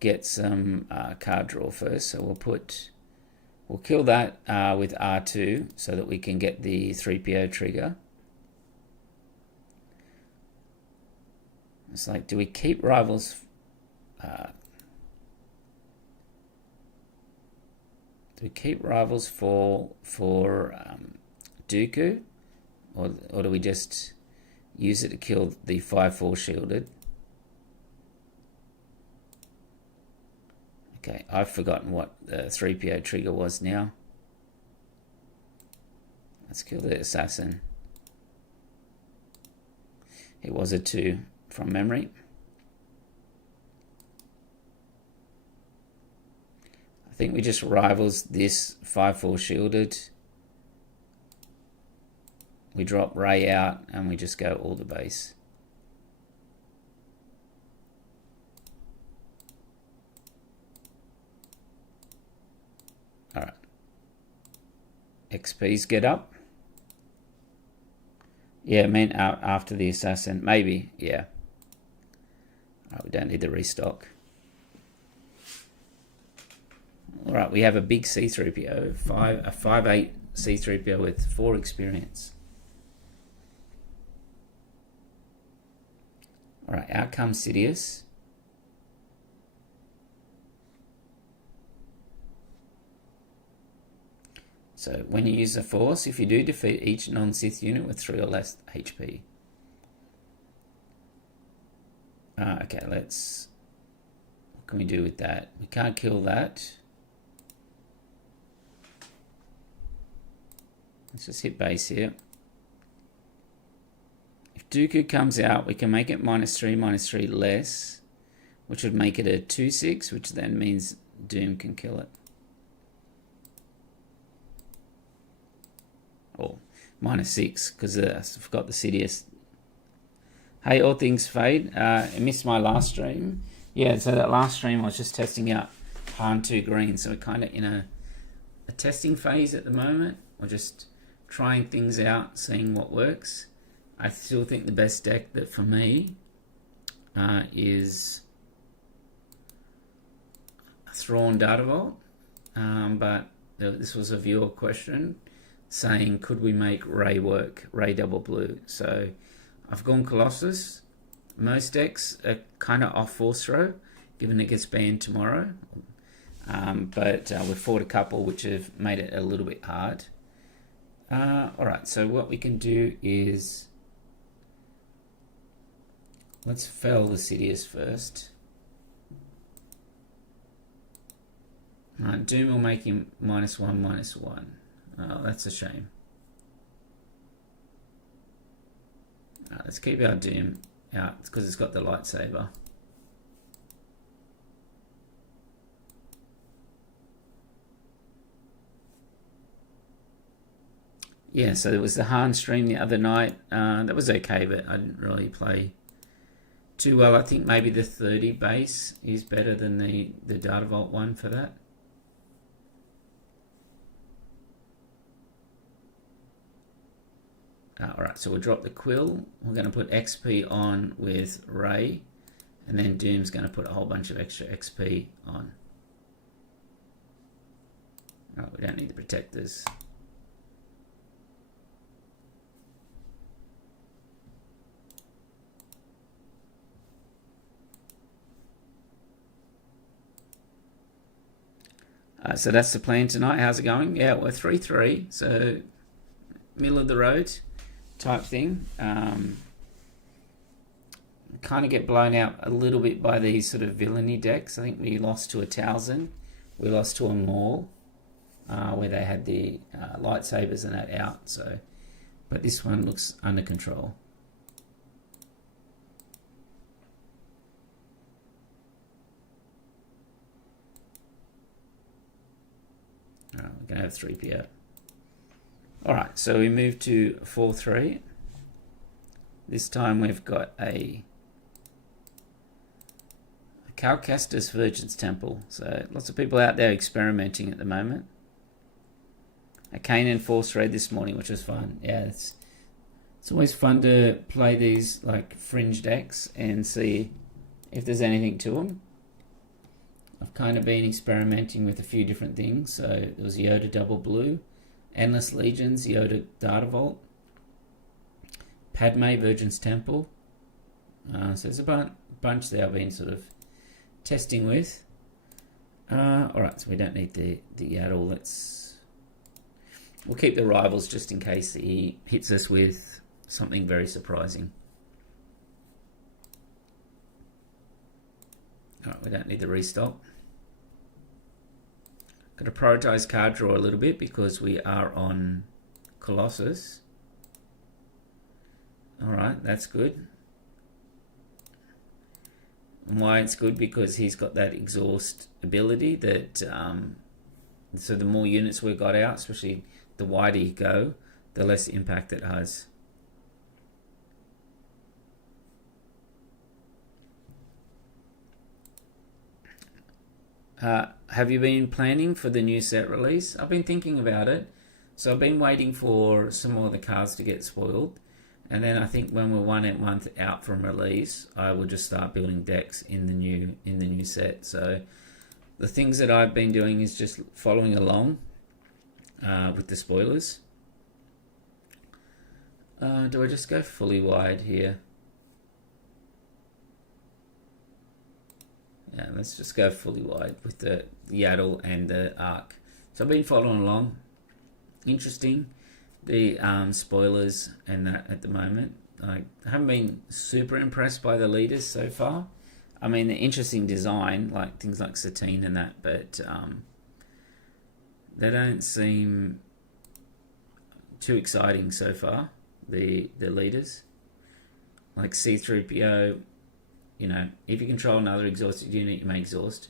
get some card draw first. So we'll kill that with R2 so that we can get the 3PO trigger. It's like, do we keep rivals? Do we keep rivals for Dooku, or do we just use it to kill the 5/4 shielded? Okay, I've forgotten what the 3PO trigger was now. Let's kill the assassin. It was a 2 from memory. I think we just rivals this 5/4 shielded. We drop Rey out and we just go all the base. Alright. XPs get up. Yeah, I mean after the assassin. Maybe, yeah. Alright, we don't need the restock. Alright, we have a big C-3PO, a 5/8 C-3PO with 4 experience. Alright, out comes Sidious. So when you use the Force, if you do, defeat each non-Sith unit with 3 or less HP. Okay, what can we do with that? We can't kill that. Let's just hit base here. If Dooku comes out, we can make it -3/-3 less, which would make it a 2/6, which then means Doom can kill it. Or -6, because I forgot the Sidious. Hey, all things fade. I missed my last stream. Yeah, so that last stream I was just testing out Han 2 Green. So we're kind of in a testing phase at the moment. We're just trying things out, seeing what works. I still think the best deck that for me is Thrawn Data Vault. But this was a viewer question saying, could we make Rey work, Rey double blue? So I've gone Colossus. Most decks are kind of off Force Throw, given it gets banned tomorrow. But we've fought a couple which have made it a little bit hard. Alright, so what we can do is let's fell the Sidious first. Alright, Doom will make him -1/-1. Oh, that's a shame. Let's keep our Doom out. It's because it's got the lightsaber. Yeah, so there was the Han stream the other night. That was okay, but I didn't really play too well. I think maybe the 30 base is better than the Data Vault one for that. Alright, so we'll drop the Quill. We're going to put XP on with Rey. And then Doom's going to put a whole bunch of extra XP on. Oh, we don't need the protectors. So that's the plan tonight. How's it going? Yeah, we're 3-3, so middle of the road type thing. Kind of get blown out a little bit by these sort of villainy decks. I think we lost to a Towson. We lost to a Maul, where they had the lightsabers and that out. So, but this one looks under control. We're going to have 3PO. Alright, so we move to 4-3. This time we've got a Cal Kestis Virgin's Temple. So lots of people out there experimenting at the moment. A Kanan Force Raid this morning, which was fun. Yeah, it's always fun to play these like fringe decks and see if there's anything to them. I've kind of been experimenting with a few different things. So there was Yoda Double Blue, Endless Legions, Yoda Data Vault, Padme Virgin's Temple. So there's a bunch there I've been sort of testing with. Alright, so we don't need the Yaddle. We'll keep the rivals just in case he hits us with something very surprising. Alright, we don't need the restock. Got to prioritize card draw a little bit because we are on Colossus. Alright, that's good. And why it's good? Because he's got that exhaust ability that, so the more units we've got out, especially the wider you go, the less impact it has. Have you been planning for the new set release? I've been thinking about it. So I've been waiting for some more of the cards to get spoiled. And then I think when we're 1 month out from release, I will just start building decks in the new set. So the things that I've been doing is just following along with the spoilers. Do I just go fully wide here? Yeah, let's just go fully wide with the Yaddle and the Arc. So I've been following along. Interesting. The spoilers and that at the moment. I haven't been super impressed by the leaders so far. I mean, the interesting design, like things like Satine and that, but they don't seem too exciting so far, the leaders. Like C-3PO, you know, if you control another exhausted unit, you may exhaust.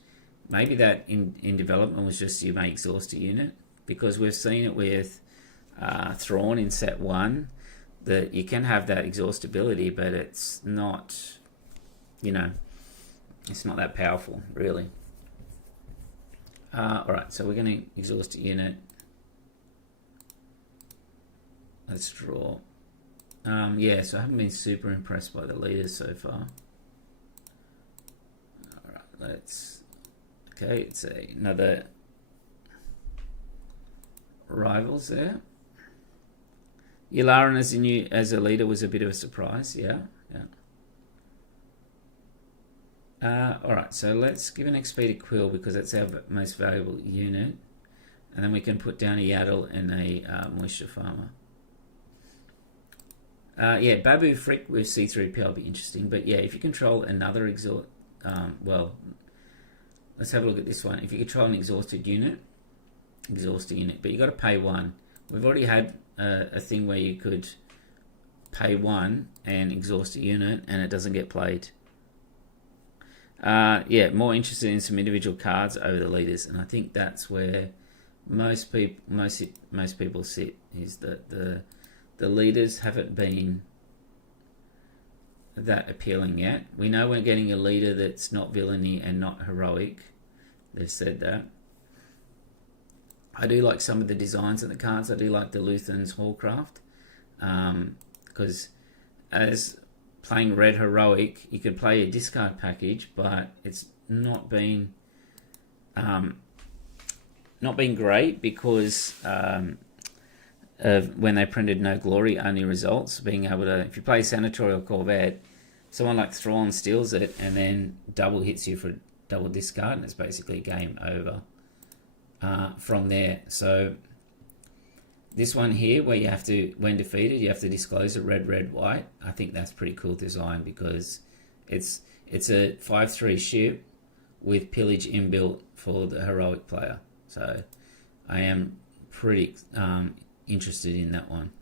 Maybe that in development was just you may exhaust a unit, because we've seen it with Thrawn in set 1, that you can have that exhaust ability, but it's not, you know, it's not that powerful, really. Alright, so we're going to exhaust a unit. Let's draw. Yeah, so I haven't been super impressed by the leaders so far. Alright, okay, it's another rivals there. Yularen as a leader was a bit of a surprise, yeah. Alright, so let's give an XP to Quill because that's our most valuable unit. And then we can put down a Yaddle and a Moisture Farmer. Yeah, Babu Frick with C3PO will be interesting. But yeah, if you control another exhaust... well, let's have a look at this one. If you control an exhausted unit, exhaust a unit, but you've got to pay 1. We've already had a thing where you could pay 1 and exhaust a unit and it doesn't get played. Yeah, more interested in some individual cards over the leaders, and I think that's where most people sit, is that the leaders haven't been that appealing yet. We know we're getting a leader that's not villainy and not heroic. They've said that. I do like some of the designs of the cards. I do like the Luthen's Hallcraft, because as playing red heroic, you could play a discard package, but it's not been great because of when they printed no glory only results. Being able to, if you play Senatorial Corvette, someone like Thrawn steals it and then double hits you for double discard, and it's basically game over. from there. So this one here, where you have to, when defeated, you have to disclose a red, red, white. I think that's pretty cool design because it's a 5/3 ship with pillage inbuilt for the heroic player. So I am pretty interested in that one.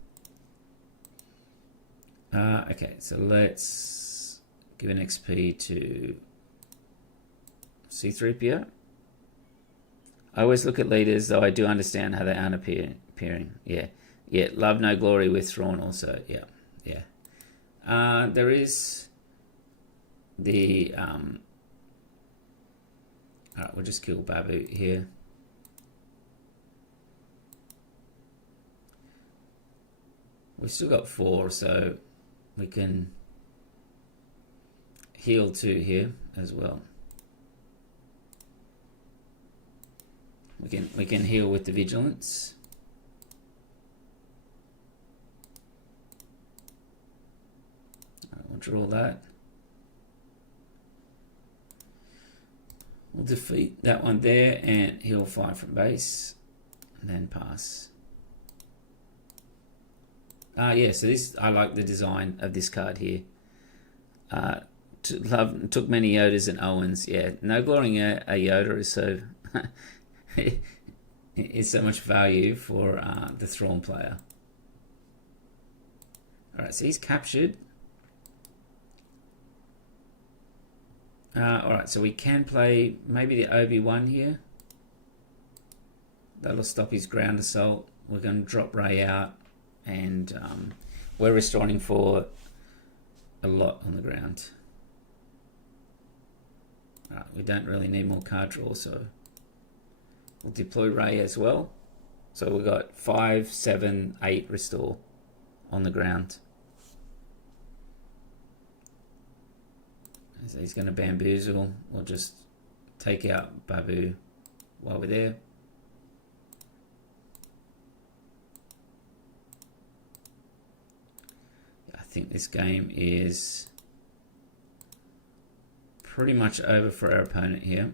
Okay, so let's give an XP to C-3PO. I always look at leaders, though I do understand how they aren't appearing. Yeah, love no glory with Thrawn also. Yeah. There is the alright, we'll just kill Babu here. We've still got 4, so we can heal 2 here as well. We can heal with the vigilance. We'll draw that. We'll defeat that one there and heal 5 from base, and then pass. Yeah, so this, I like the design of this card here. Took many Yodas and Owens. Yeah, no glorying a Yoda is so is so much value for the Thrawn player. Alright, so he's captured. Alright, so we can play maybe the Obi-Wan here. That'll stop his ground assault. We're going to drop Rey out, and we're restoring for a lot on the ground. Alright, we don't really need more card draw, so we'll deploy Rey as well. So we've got 5, 7, 8 restore on the ground. So he's going to bamboozle. We'll just take out Babu while we're there. I think this game is pretty much over for our opponent here.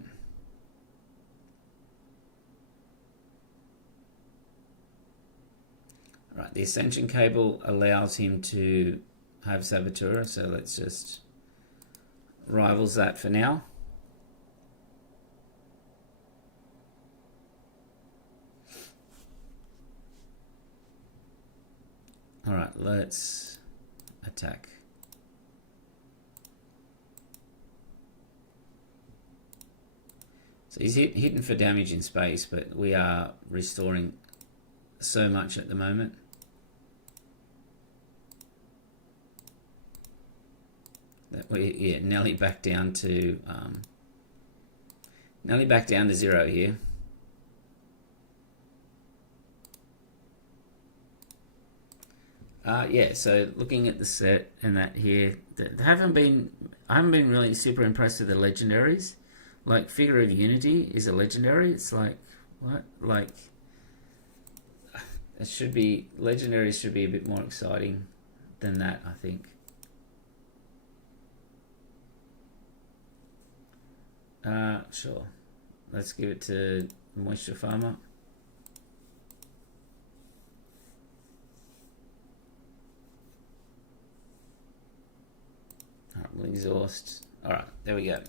Right, the Ascension Cable allows him to have Saboteur, so let's just rivals that for now. Alright, let's attack. So he's hitting for damage in space, but we are restoring so much at the moment. That we nearly back down to 0 here. Yeah, so looking at the set and that here, I haven't been really super impressed with the legendaries. Like Figure of Unity is a legendary. It's like, what? Like, it should be, legendaries should be a bit more exciting than that, I think. Sure. Let's give it to Moisture Farmer. Alright, we'll exhaust. Alright, there we go.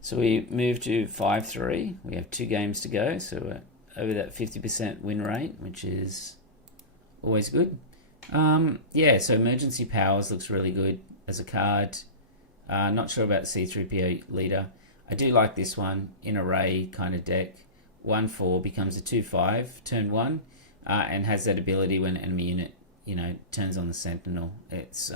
So we move to 5-3. We have 2 games to go, so we're over that 50% win rate, which is always good. Yeah, so Emergency Powers looks really good as a card. Not sure about C-3PO leader. I do like this one in a Rey kind of deck. 1/4 becomes a 2/5 turn 1, and has that ability when enemy unit turns on the Sentinel. It's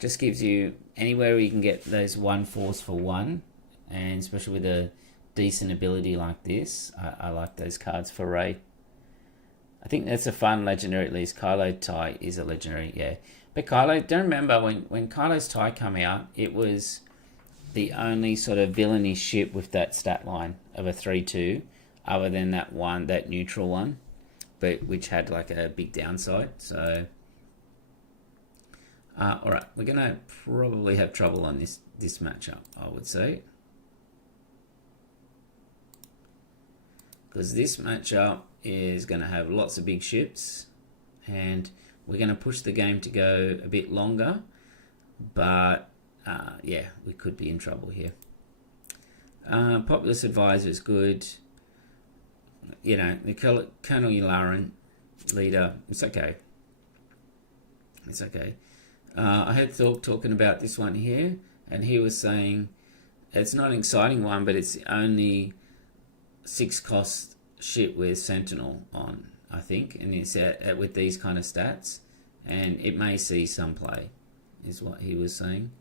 just gives you anywhere where you can get those 1/4s for 1, and especially with a decent ability like this, I like those cards for Rey. I think that's a fun legendary at least. Kylo TIE is a legendary, yeah. But Kylo, don't remember when Kylo's TIE come out, it was the only sort of villainy ship with that stat line of a 3/2, other than that one, that neutral one, but which had like a big downside. So, all right, we're gonna probably have trouble on this matchup, I would say. because this matchup is going to have lots of big ships, and we're going to push the game to go a bit longer, but yeah, we could be in trouble here. Populist Advisor is good. You know, the Colonel Yularen leader, it's okay. It's okay. I heard Thorpe talking about this one here, and he was saying it's not an exciting one, but it's the only 6-cost ship with Sentinel on, I think, and it's with these kind of stats, and it may see some play, is what he was saying.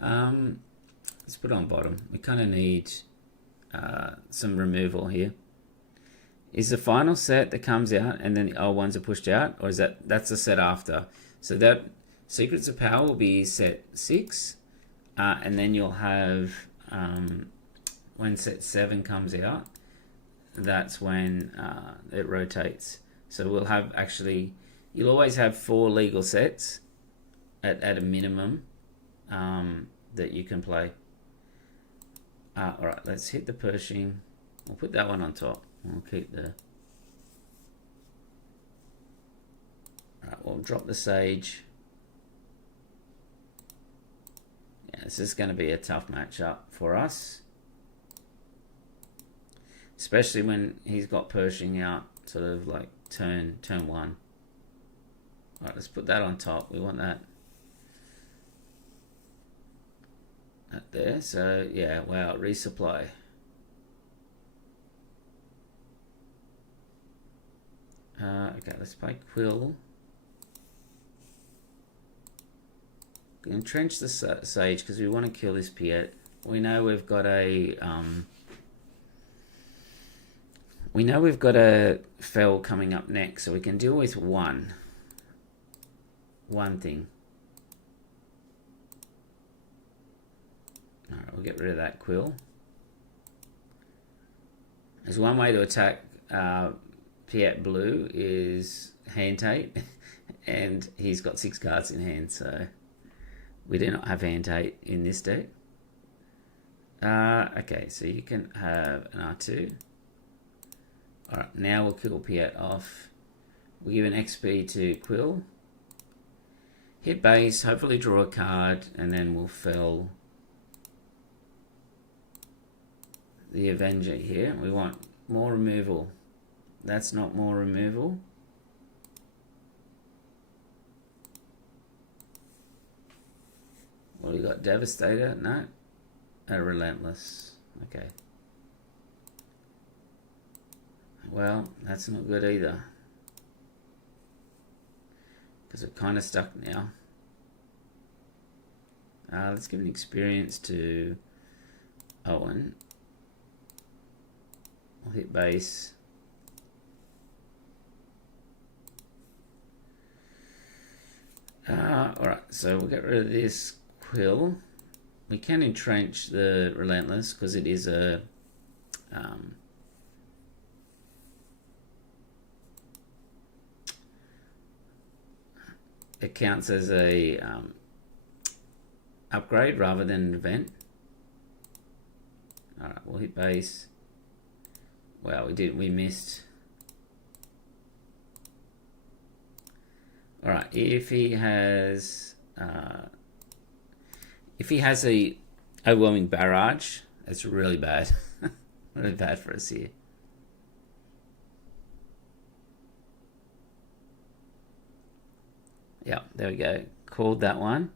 Let's put on bottom. We kind of need some removal here. Is the final set that comes out and then the old ones are pushed out, or is that's the set after? So that Secrets of Power will be set 6, and then you'll have when set 7 comes out, that's when it rotates. So we'll have you'll always have 4 legal sets at a minimum that you can play. Alright, let's hit the Pershing. We'll put that one on top. We'll keep the... Alright, we'll drop the Sage. Yeah, this is going to be a tough matchup for us. Especially when he's got Pershing out, sort of like turn 1. Alright, let's put that on top. We want that there. So, yeah, wow, resupply. Okay, let's play Quill. Entrench the Sage because we want to kill this Piet. We know we've got a Fell coming up next, so we can deal with one thing. Alright, we'll get rid of that Quill. There's one way to attack Piet Blue is hand tate, and he's got 6 cards in hand, so we do not have hand tate in this deck. Okay, so you can have an R2. Alright, now we'll kill Piet off. We'll give an XP to Quill. Hit base, hopefully draw a card, and then we'll fell the Avenger here. We want more removal. That's not more removal. What do we got? Devastator? No. A Relentless. Okay. Well, that's not good either. Because we're kind of stuck now. Let's give an experience to Owen. I'll hit base. Alright, so we'll get rid of this Quill. We can entrench the Relentless because it is a it counts as a upgrade rather than an event. Alright, we'll hit base. Wow, we missed. Alright, if he has a overwhelming barrage, it's really bad. Really bad for us here. Yeah, there we go. Called that one.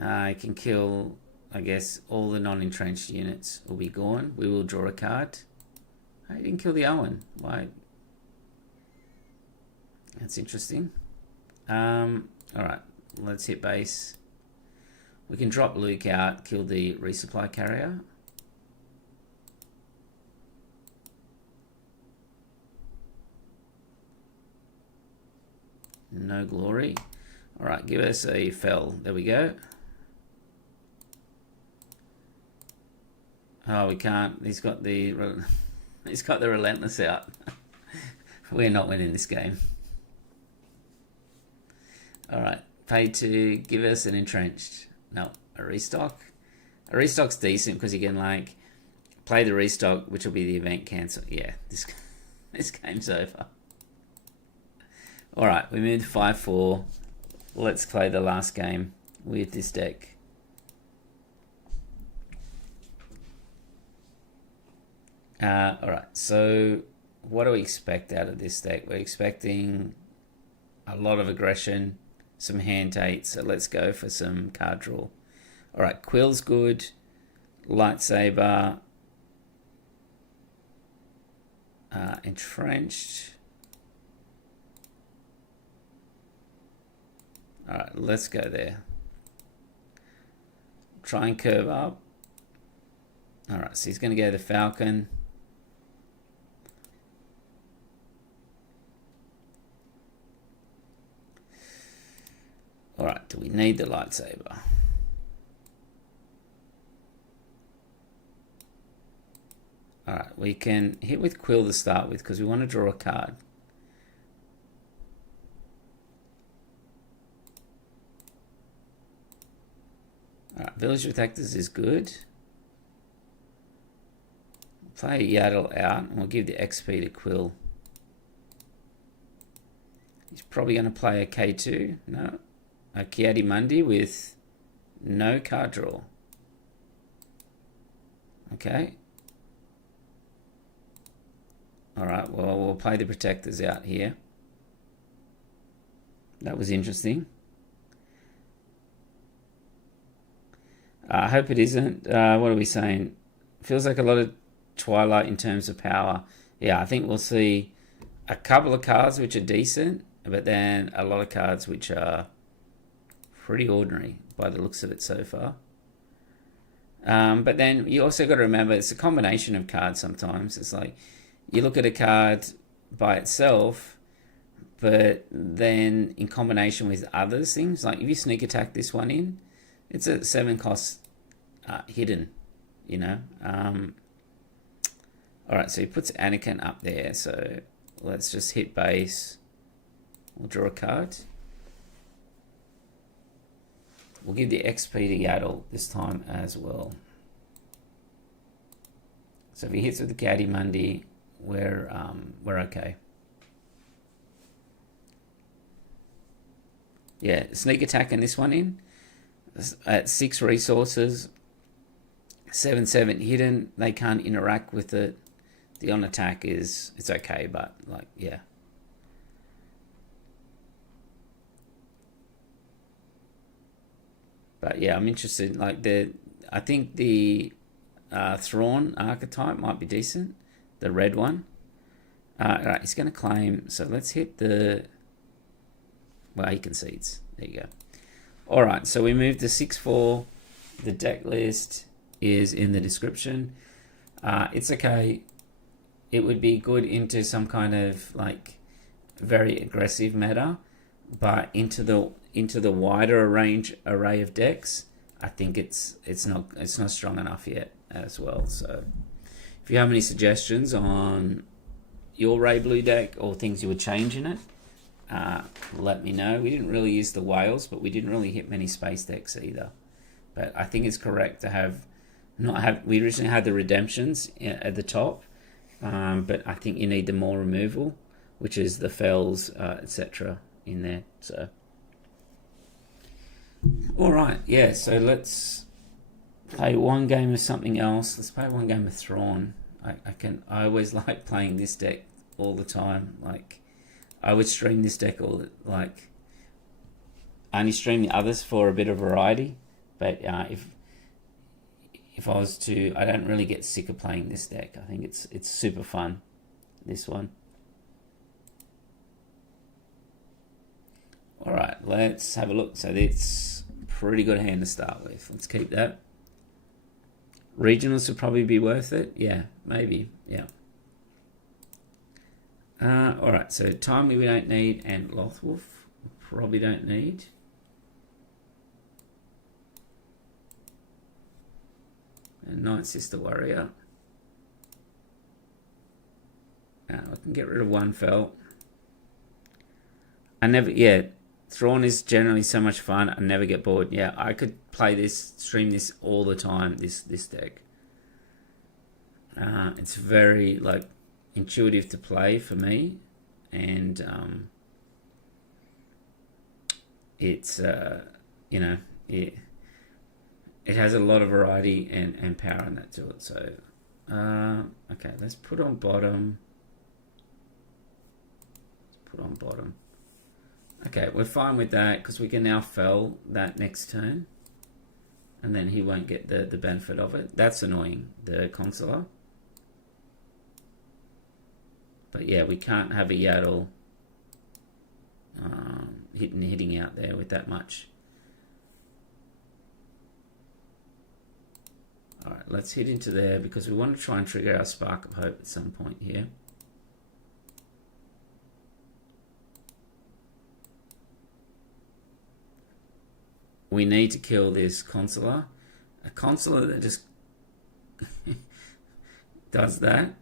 I can kill, I guess, all the non-entrenched units will be gone. We will draw a card. I didn't kill the Owen. Why? That's interesting. Alright, let's hit base. We can drop Luke out, kill the resupply carrier. No glory. Alright, give us a fell. There we go. Oh, we can't. He's got the Relentless out. We're not winning this game. Alright, pay to give us an entrenched. No, a restock. A restock's decent because you can like play the restock, which will be the event cancel. Yeah, this game's over. All right, we moved 5-4. Let's play the last game with this deck. All right, so what do we expect out of this deck? We're expecting a lot of aggression, some hand tate, so let's go for some card draw. All right, Quill's good, lightsaber, entrenched. All right, let's go there. Try and curve up. All right, so he's going to go the Falcon. All right, do we need the lightsaber? All right, we can hit with Quill to start with because we want to draw a card. All right, Village Protectors is good. Play Yaddle out and we'll give the XP to Quill. He's probably going to play a K2. No. A Ki-Adi-Mundi with no card draw. Okay. Alright, well, we'll play the Protectors out here. That was interesting. I hope it isn't. What are we saying? Feels like a lot of Twilight in terms of power. Yeah, I think we'll see a couple of cards which are decent, but then a lot of cards which are pretty ordinary by the looks of it so far. But then you also got to remember it's a combination of cards sometimes. It's like you look at a card by itself, but then in combination with other things, like if you sneak attack this one in, it's a 7 cost hidden, you know. Alright, so he puts Anakin up there, so let's just hit base. We'll draw a card. We'll give the XP to Yaddle this time as well. So if he hits with the Ki-Adi-Mundi, we're okay. Yeah, sneak attacking this one in at 6 resources, 7/7 hidden. They can't interact with it. The on attack it's okay, but like yeah. But yeah, I'm interested. Like I think the Thrawn archetype might be decent. The red one. Alright, he's going to claim. So let's hit the. Well, he concedes. There you go. Alright, so we moved to 6-4. The deck list is in the description. It's okay. It would be good into some kind of like very aggressive meta, but into the wider array of decks, I think it's not strong enough yet as well. So if you have any suggestions on your Rey Blue deck or things you would change in it, let me know. We didn't really use the whales, but we didn't really hit many space decks either. But I think it's correct to we originally had the redemptions at the top, but I think you need the more removal, which is the fells, etc. in there. So all right, yeah, so let's play one game of something else. Let's play one game of Thrawn. I always like playing this deck all the time. Like I would stream this deck I only stream the others for a bit of variety, but if I was to, I don't really get sick of playing this deck. I think it's super fun, this one. Alright, let's have a look. So it's a pretty good hand to start with. Let's keep that. Regionals would probably be worth it. Yeah, maybe. Yeah. Alright, so Timely we don't need, and Lothwolf probably don't need. And Night Sister Warrior. I can get rid of one felt. Thrawn is generally so much fun. I never get bored. Yeah, I could play this, stream this all the time, this deck. It's very like intuitive to play for me, and it's you know it has a lot of variety and power in that to it. So okay, let's put on bottom. Okay, we're fine with that because we can now fell that next turn, and then he won't get the benefit of it. That's annoying, the consular. But yeah, we can't have a Yaddle hitting out there with that much. Alright, let's hit into there because we want to try and trigger our Spark of Hope at some point here. We need to kill this consular. A consular that just does that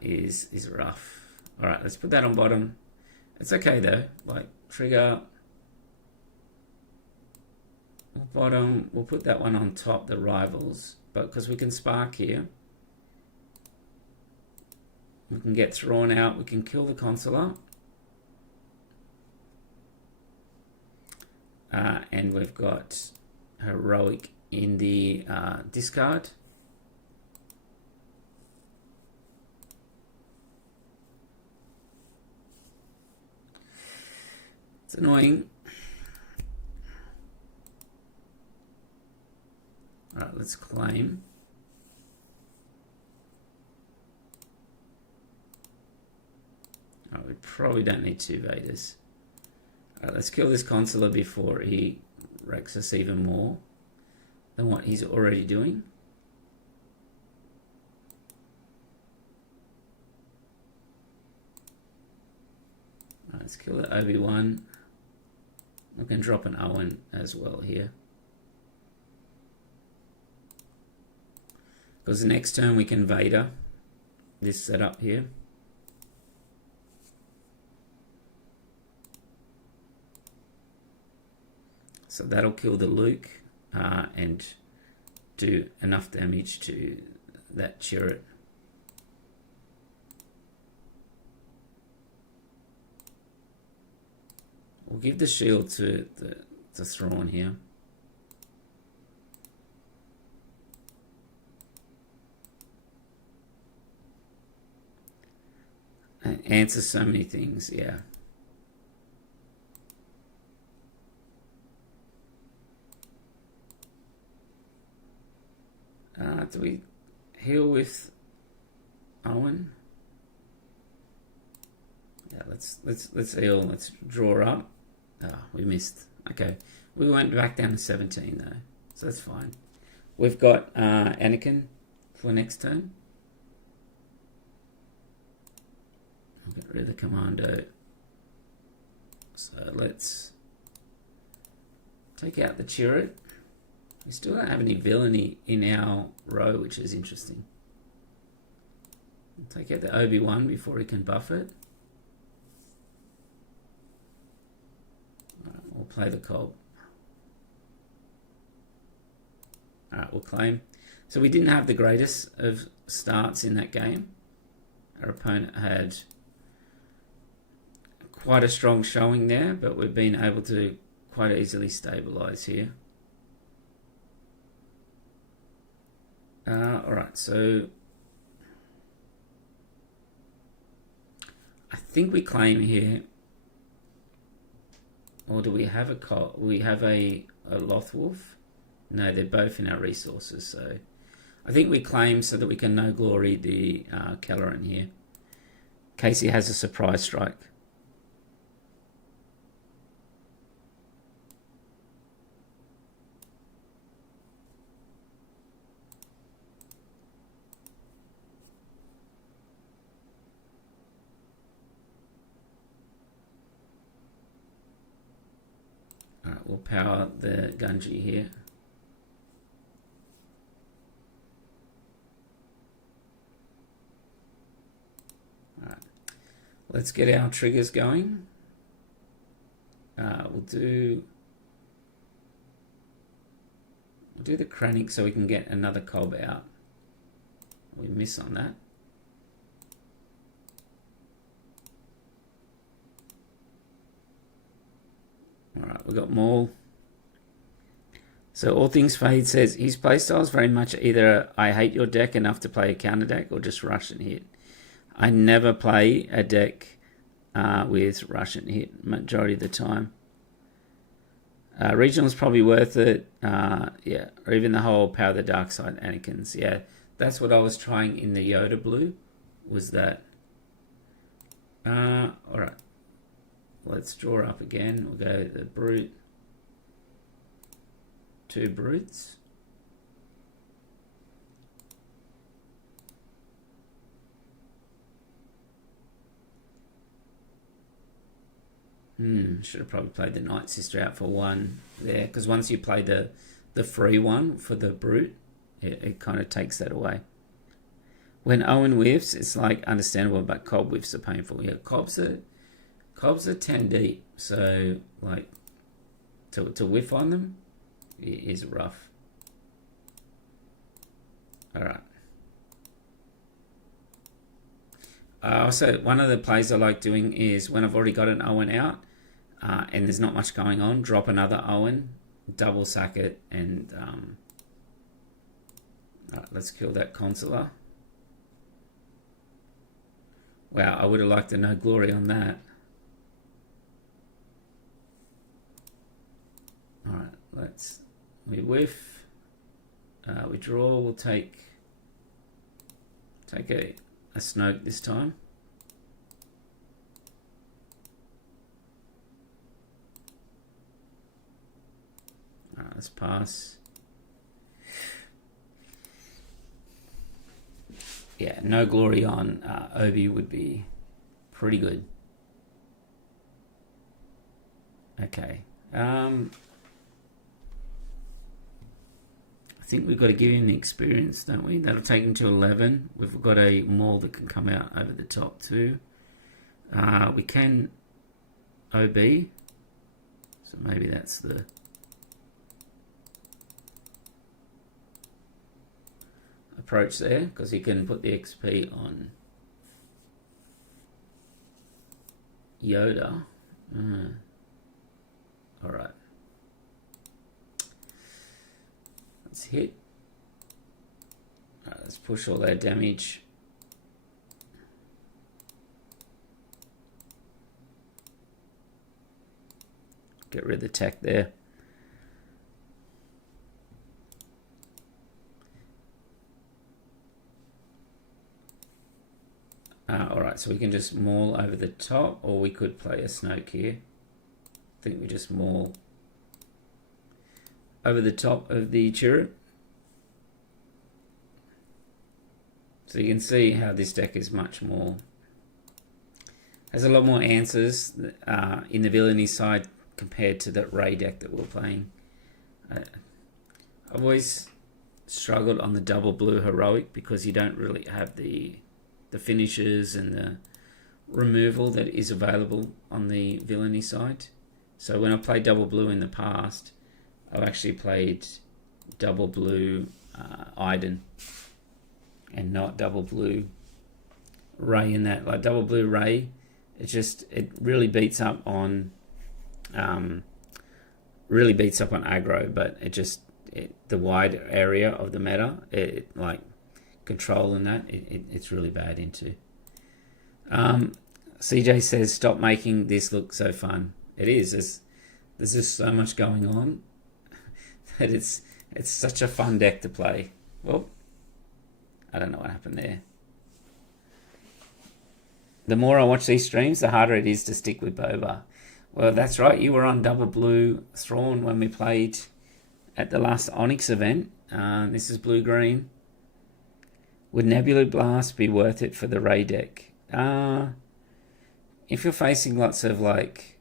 is rough. Alright, let's put that on bottom. It's okay though. Like, trigger. Bottom. We'll put that one on top, the rivals. But because we can spark here, we can get Thrawn out. We can kill the consular. And we've got heroic in the discard. It's annoying. Alright, let's claim. Oh, we probably don't need 2 Vaders. Alright, let's kill this consular before he wrecks us even more than what he's already doing. Alright, let's kill the Obi-Wan. We can drop an Owen as well here. Because the next turn we can Vader this setup here. So that'll kill the Luke and do enough damage to that turret. We'll give the shield to Thrawn here. And answer so many things, yeah. Do we heal with Owen? Yeah, let's heal. Let's draw up. We missed. Okay, we went back down to 17 though, so that's fine. We've got Anakin for next turn. I'll get rid of the commando. So let's take out the turret. We still don't have any villainy in our row, which is interesting. We'll take out the Obi-Wan before he can buff it. Alright, we'll play the Colt. Alright, we'll claim. So we didn't have the greatest of starts in that game. Our opponent had quite a strong showing there, but we've been able to quite easily stabilize here. Alright, so I think we claim here, or do we have a Colt? We have a Lothwolf? No, they're both in our resources, so I think we claim so that we can no glory the Kelleran here, in case he has a surprise strike. Alright, we'll power the Gunji here. Alright, let's get our triggers going. We'll do the Krennic so we can get another Cobb out. We miss on that. Alright, we got Maul. So All Things Fade says, his playstyle is very much either I hate your deck enough to play a counter deck or just rush and hit. I never play a deck with rush and hit majority of the time. Regional is probably worth it. Yeah, or even the whole Power of the Dark Side Anakin's. Yeah, that's what I was trying in the Yoda Blue, was that. Alright. Let's draw up again. We'll go the Brute. 2 Brutes. Should have probably played the Night Sister out for 1 there, because once you play the free one for the Brute, it kind of takes that away. When Owen whiffs, it's like understandable, but Cobb whiffs are painful. Yeah, Cobb's are 10 deep, so like to whiff on them is rough. Alright. Also, one of the plays I like doing is when I've already got an Owen out and there's not much going on, drop another Owen, double sack it, and alright, let's kill that Consular. Wow, I would have liked a No Glory on that. Alright, we whiff, we draw, we'll take a Snoke this time. Alright, let's pass. Yeah, No Glory on Obi would be pretty good. Okay. I think we've got to give him the experience, don't we? That'll take him to 11. We've got a Maul that can come out over the top too. We can OB. So maybe that's the... approach there, because he can put the XP on Yoda. Alright. Let's hit. Alright, let's push all that damage. Get rid of the tech there. Alright, so we can just maul over the top, or we could play a Snoke here. I think we just maul over the top of the Chirrut. So you can see how this deck is much more... has a lot more answers in the villainy side compared to the Rey deck that we're playing. I've always struggled on the double blue heroic because you don't really have the finishes and the removal that is available on the villainy side. So when I played double blue in the past, I've actually played double blue Iden and not double blue Rey in that. Like double blue Rey, it really beats up on aggro, but the wide area of the meta, like control and that, it's really bad into. CJ says, stop making this look so fun. It is. There's just so much going on that it's such a fun deck to play. Well, I don't know what happened there. The more I watch these streams, the harder it is to stick with Boba. Well, that's right. You were on double blue Thrawn when we played at the last Onyx event. This is blue-green. Would Nebula Blast be worth it for the Rey deck? If you're facing lots of like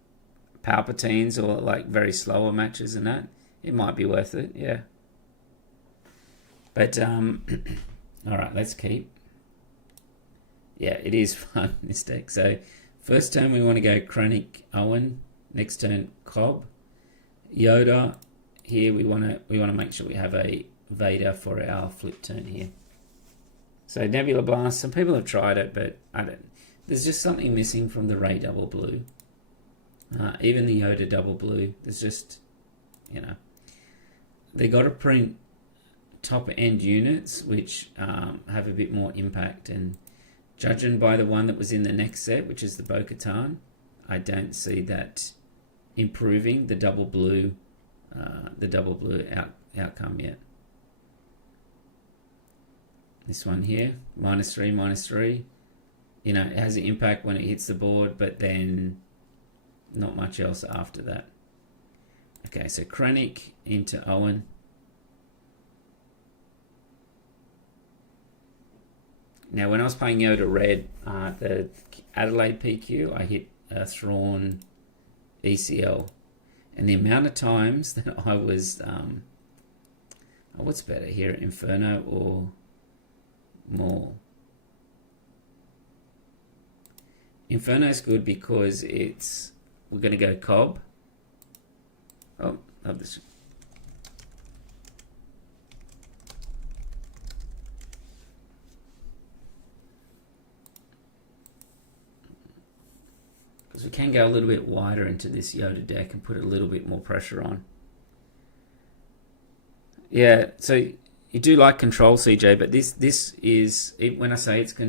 Palpatines or like very slower matches and that, it might be worth it, yeah. But alright, let's keep. Yeah, it is fun, this deck. So first turn we want to go Chronic Owen. Next turn Cobb. Yoda. Here we want to make sure we have a Vader for our flip turn here. So Nebula Blast, some people have tried it, but I don't. There's just something missing from the Rey Double Blue. Even the Yoda Double Blue. There's just, they got to print top end units which have a bit more impact. And judging by the one that was in the next set, which is the Bo-Katan, I don't see that improving the double blue outcome yet. This one here, -3, -3. It has an impact when it hits the board, but then not much else after that. Okay, so Krennic into Owen. Now, when I was playing Yoda Red, the Adelaide PQ, I hit a Thrawn ECL. And the amount of times that I was... what's better here, Inferno or Maul? Inferno's good because we're going to go Cobb. Oh, love this. Because we can go a little bit wider into this Yoda deck and put a little bit more pressure on. Yeah, so you do like control, CJ, but this is when I say it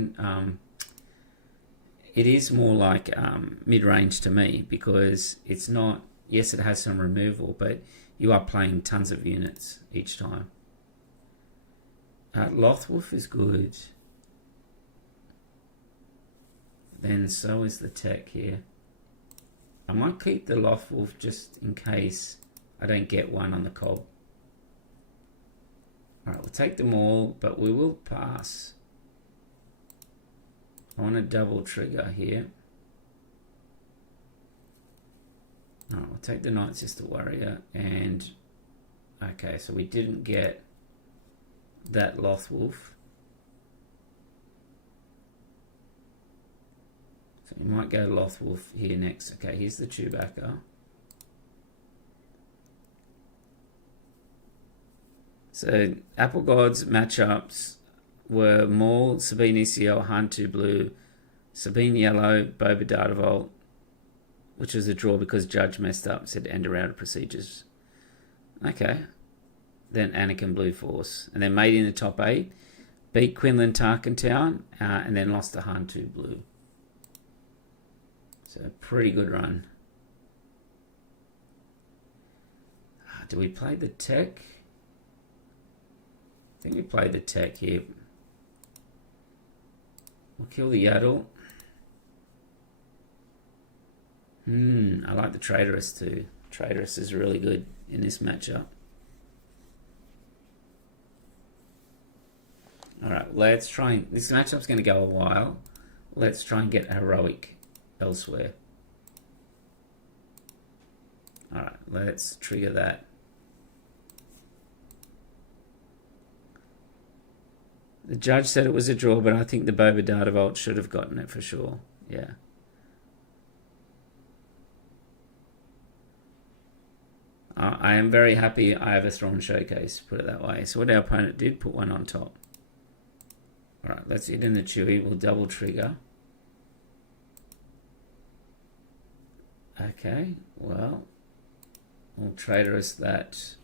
is more like mid-range to me, because it's not. Yes, it has some removal, but you are playing tons of units each time. Lothwolf is good. Then so is the tech here. I might keep the Lothwolf just in case I don't get one on the Cobb. Alright, we'll take them all, but we will pass. I want a double trigger here. Alright, we'll take the Night Sister Warrior, and okay, so we didn't get that Lothwolf. So we might go Lothwolf here next. Okay, here's the Chewbacca. So Apple Gods matchups were Maul, Sabine ECL, Han 2 Blue, Sabine Yellow, Boba Dartavolt, which was a draw because Judge messed up, said end around procedures. Okay. Then Anakin Blue Force. And then made in the top 8. Beat Quinlan Tarkentown, and then lost to Han 2 Blue. So pretty good run. Do we play the tech? I think we played the tech here. We'll kill the Yaddle. I like the Traitorous too. Traitorous is really good in this matchup. Alright, let's try and... This matchup's going to go a while. Let's try and get heroic elsewhere. Alright, let's trigger that. The judge said it was a draw, but I think the Boba Dartavolt should have gotten it for sure. Yeah. I am very happy I have a Thrawn showcase, put it that way. So what our opponent did, put one on top. Alright, let's hit in the Chewie. We'll double trigger. Okay, well, we'll Traitorous that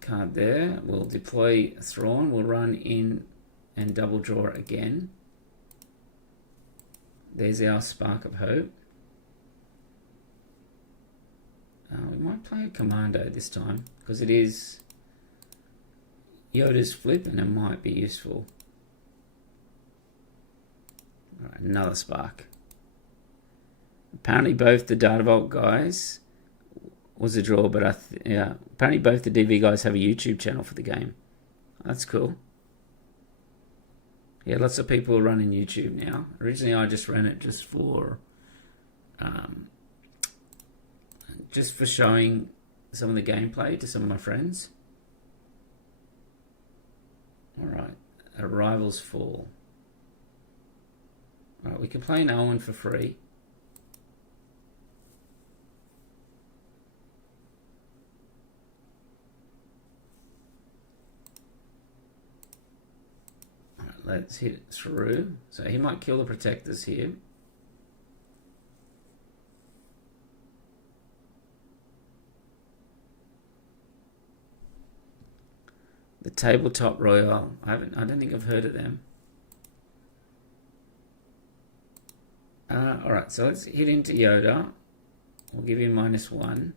card there. We'll deploy Thrawn. We'll run in and double draw again. There's our Spark of Hope. We might play a Commando this time, because it is Yoda's flip and it might be useful. Alright, another Spark. Apparently both the Dartavolt guys was a draw, but yeah, apparently both the DV guys have a YouTube channel for the game. That's cool. Yeah, lots of people are running YouTube now. Originally I just ran it just for showing some of the gameplay to some of my friends. Alright, Arrivals Fall. Alright, we can play an Owen for free. let's hit through. So he might kill the protectors here. The Tabletop Royale. I don't think I've heard of them. Alright, so let's hit into Yoda. We'll give him -1,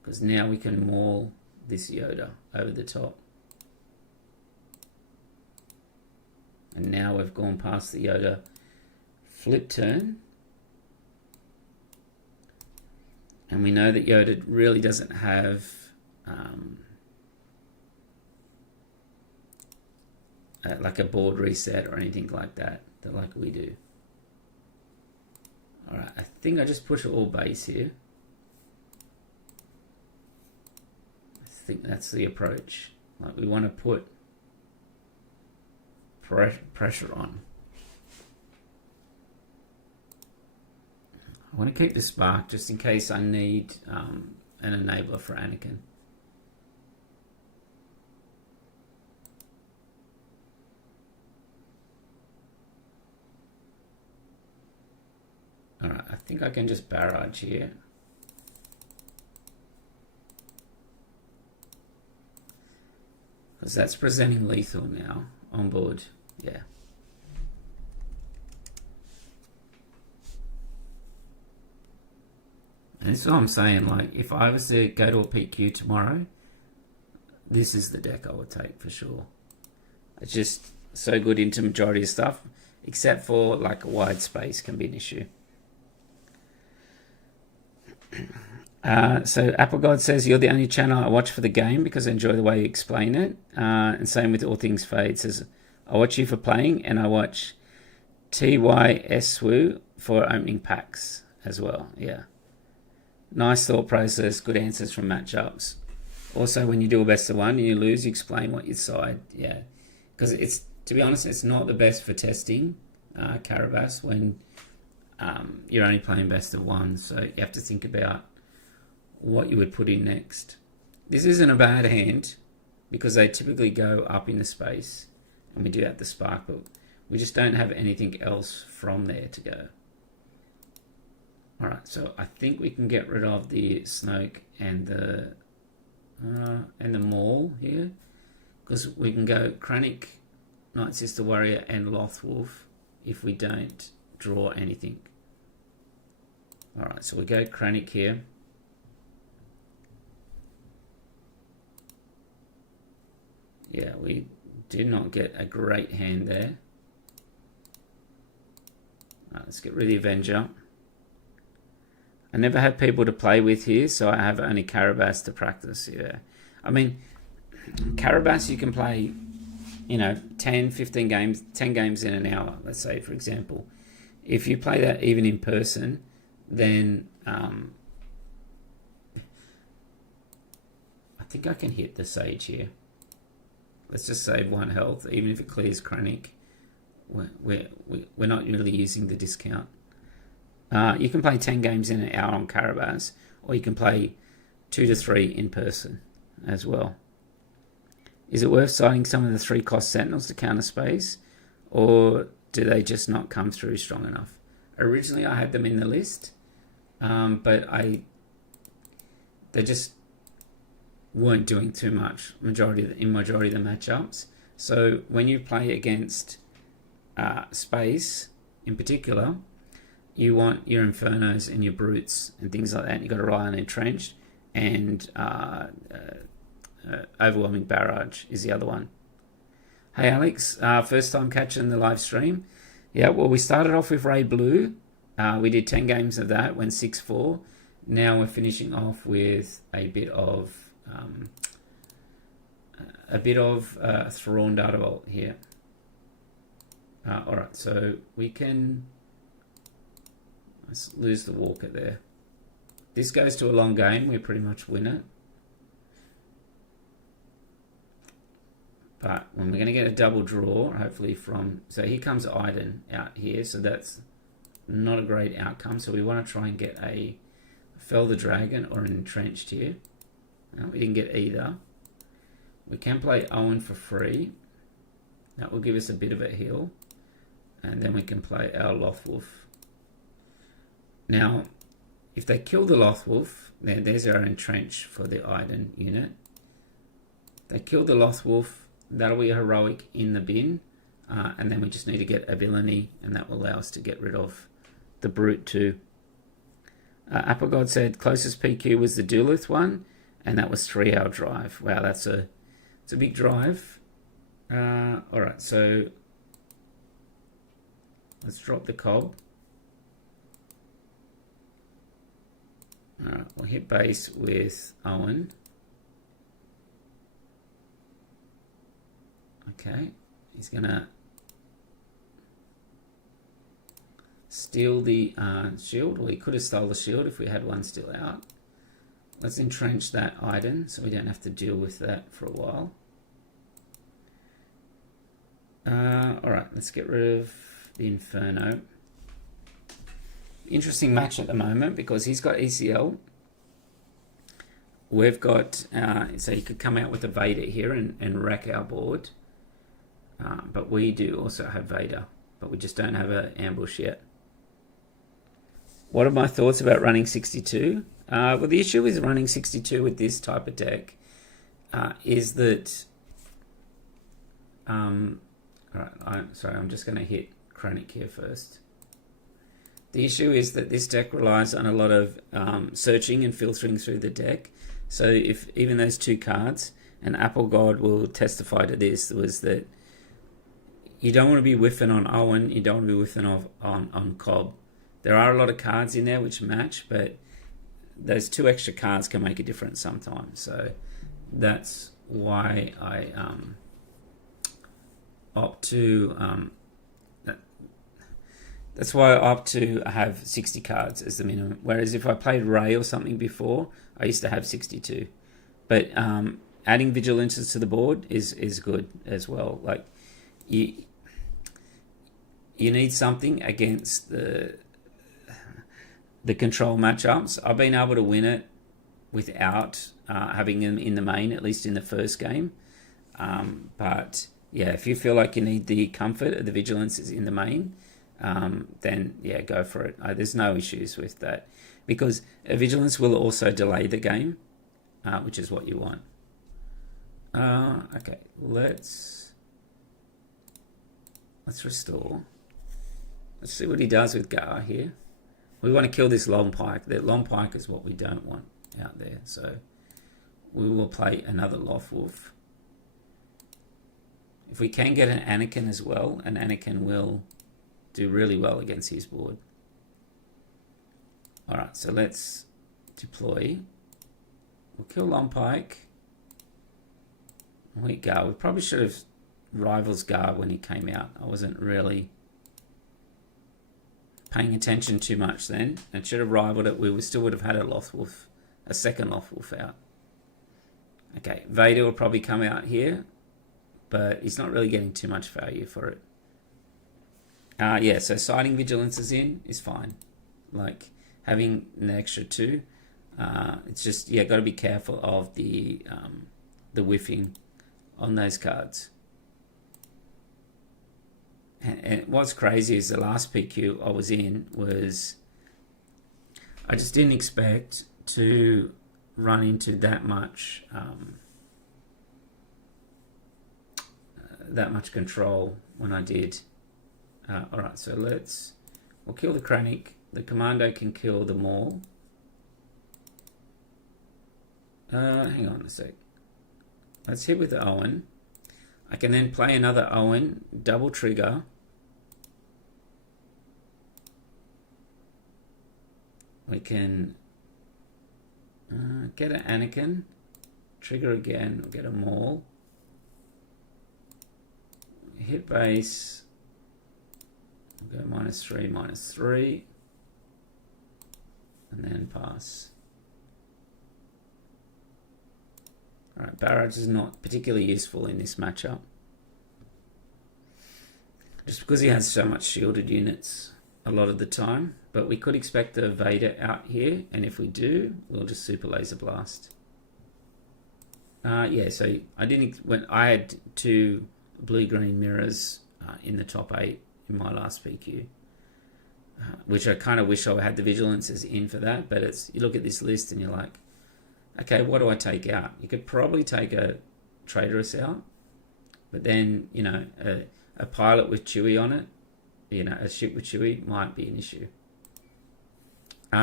because now we can maul this Yoda over the top. And now we've gone past the Yoda flip turn. And we know that Yoda really doesn't have like a board reset or anything like that like we do. Alright, I think I just push all base here. I think that's the approach. Like, we want to put pressure on. I want to keep the spark just in case I need an enabler for Anakin. Alright, I think I can just barrage here. Because that's presenting lethal now on board. Yeah. And this is what I'm saying, like, if I was to go to a PQ tomorrow, this is the deck I would take for sure. It's just so good into majority of stuff, except for like a wide space can be an issue. So Apple God says, you're the only channel I watch for the game because I enjoy the way you explain it. And same with All Things Fade. Says, I watch you for playing and I watch TYSWU for opening packs as well. Yeah. Nice thought process, good answers from matchups. Also, when you do a best of one and you lose, you explain what your side. Yeah. Because it's, to be honest, it's not the best for testing Carabas when you're only playing best of one. So you have to think about what you would put in next. This isn't a bad hand because they typically go up into space and we do have the spark, but we just don't have anything else from there to go. Alright, so I think we can get rid of the Snoke and the Maul here, because we can go Krennic, Night Sister Warrior and Lothwolf if we don't draw anything. Alright, so we go Krennic here. Yeah, we did not get a great hand there. Let's get rid of the Avenger. I never had people to play with here, so I have only Carabas to practice. Yeah, I mean, Carabas you can play, you know, 10, 15 games, 10 games in an hour, let's say, for example. If you play that even in person, then I think I can hit the Sage here. Let's just save 1 health, even if it clears Krennic. We're not really using the discount. You can play 10 games in an hour on Carabas, or you can play 2 to 3 in person as well. Is it worth citing some of the 3-cost Sentinels to counter space, or do they just not come through strong enough? Originally I had them in the list, but they just weren't doing too much in majority of the matchups. So when you play against space in particular, you want your Infernos and your Brutes and things like that. You've got to rely on Entrenched, and Overwhelming Barrage is the other one. Hey Alex, first time catching the live stream. Yeah, well, we started off with Rey Blue. We did 10 games of that, went 6-4. Now we're finishing off with a bit of Thrawn Data Vault here. Alright, so we can... Let's lose the Walker there. This goes to a long game. We pretty much win it. But when we're going to get a double draw, hopefully from... So here comes Iden out here. So that's not a great outcome. So we want to try and get a Fell the Dragon or an Entrenched here. No, we didn't get either. We can play Owen for free. That will give us a bit of a heal. And then we can play our Lothwolf. Now, if they kill the Lothwolf, there's our entrench for the Iden unit. They kill the Lothwolf, that'll be heroic in the bin. And then we just need to get a villainy, and that will allow us to get rid of the Brute too. Applegod said closest PQ was the Duluth one, and that was 3-hour drive. Wow, it's a big drive. Alright, so let's drop the Cobb. Alright, we'll hit base with Owen. Okay, he's gonna steal the shield. Well, he could have stole the shield if we had one still out. Let's entrench that Iden so we don't have to deal with that for a while. Alright, let's get rid of the Inferno. Interesting match at the moment because he's got ECL. We've got, so he could come out with a Vader here and wreck our board. But we do also have Vader, but we just don't have an ambush yet. What are my thoughts about running 62? Well, the issue with running 62 with this type of deck is that... Alright, I'm just going to hit Chronic here first. The issue is that this deck relies on a lot of searching and filtering through the deck. So if even those two cards, and Applegod will testify to this, was that you don't want to be whiffing on Owen, you don't want to be whiffing on Cobb. There are a lot of cards in there which match, but those two extra cards can make a difference sometimes. So that's why I opt to have 60 cards as the minimum. Whereas if I played Rey or something before, I used to have 62. But adding vigilances to the board is good as well. Like you need something against the control matchups. I've been able to win it without having them in the main, at least in the first game. But yeah, if you feel like you need the comfort of the vigilances in the main, then yeah, go for it. There's no issues with that because a vigilance will also delay the game, which is what you want. Okay, let's restore. Let's see what he does with Gar here. We want to kill this long pike. That long pike is what we don't want out there. So we will play another Lothwolf. If we can get an Anakin as well, an Anakin will do really well against his board. Alright, so let's deploy. We'll kill long pike. We Gar. We probably should have Rivals Gar when he came out. I wasn't really paying attention too much then. I should have rivaled it. We still would have had a Lothwolf, a second Lothwolf out. Okay, Vader will probably come out here, but he's not really getting too much value for it. Yeah, so siding vigilances in is fine. Like having an extra 2. It's just, yeah, got to be careful of the whiffing on those cards. And what's crazy is the last PQ I was in was I just didn't expect to run into that much control when I did. Alright, so we'll kill the Kranich. The Commando can kill the Maul. Hang on a sec. Let's hit with the Owen. I can then play another Owen, double trigger. We can get an Anakin, trigger again, we'll get a Maul. Hit base. We'll go -3, -3. And then pass. Alright, Barrage is not particularly useful in this matchup. Just because he has so much shielded units a lot of the time. But we could expect a Vader out here, and if we do, we'll just Super Laser Blast. Yeah, so I didn't... when I had 2 blue-green mirrors in the top 8 in my last PQ. Which I kind of wish I had the vigilances in for that, but it's, you look at this list and you're like, okay, what do I take out? You could probably take a Traitorous out, but then, you know, a pilot with Chewie on it, you know, a ship with Chewie might be an issue.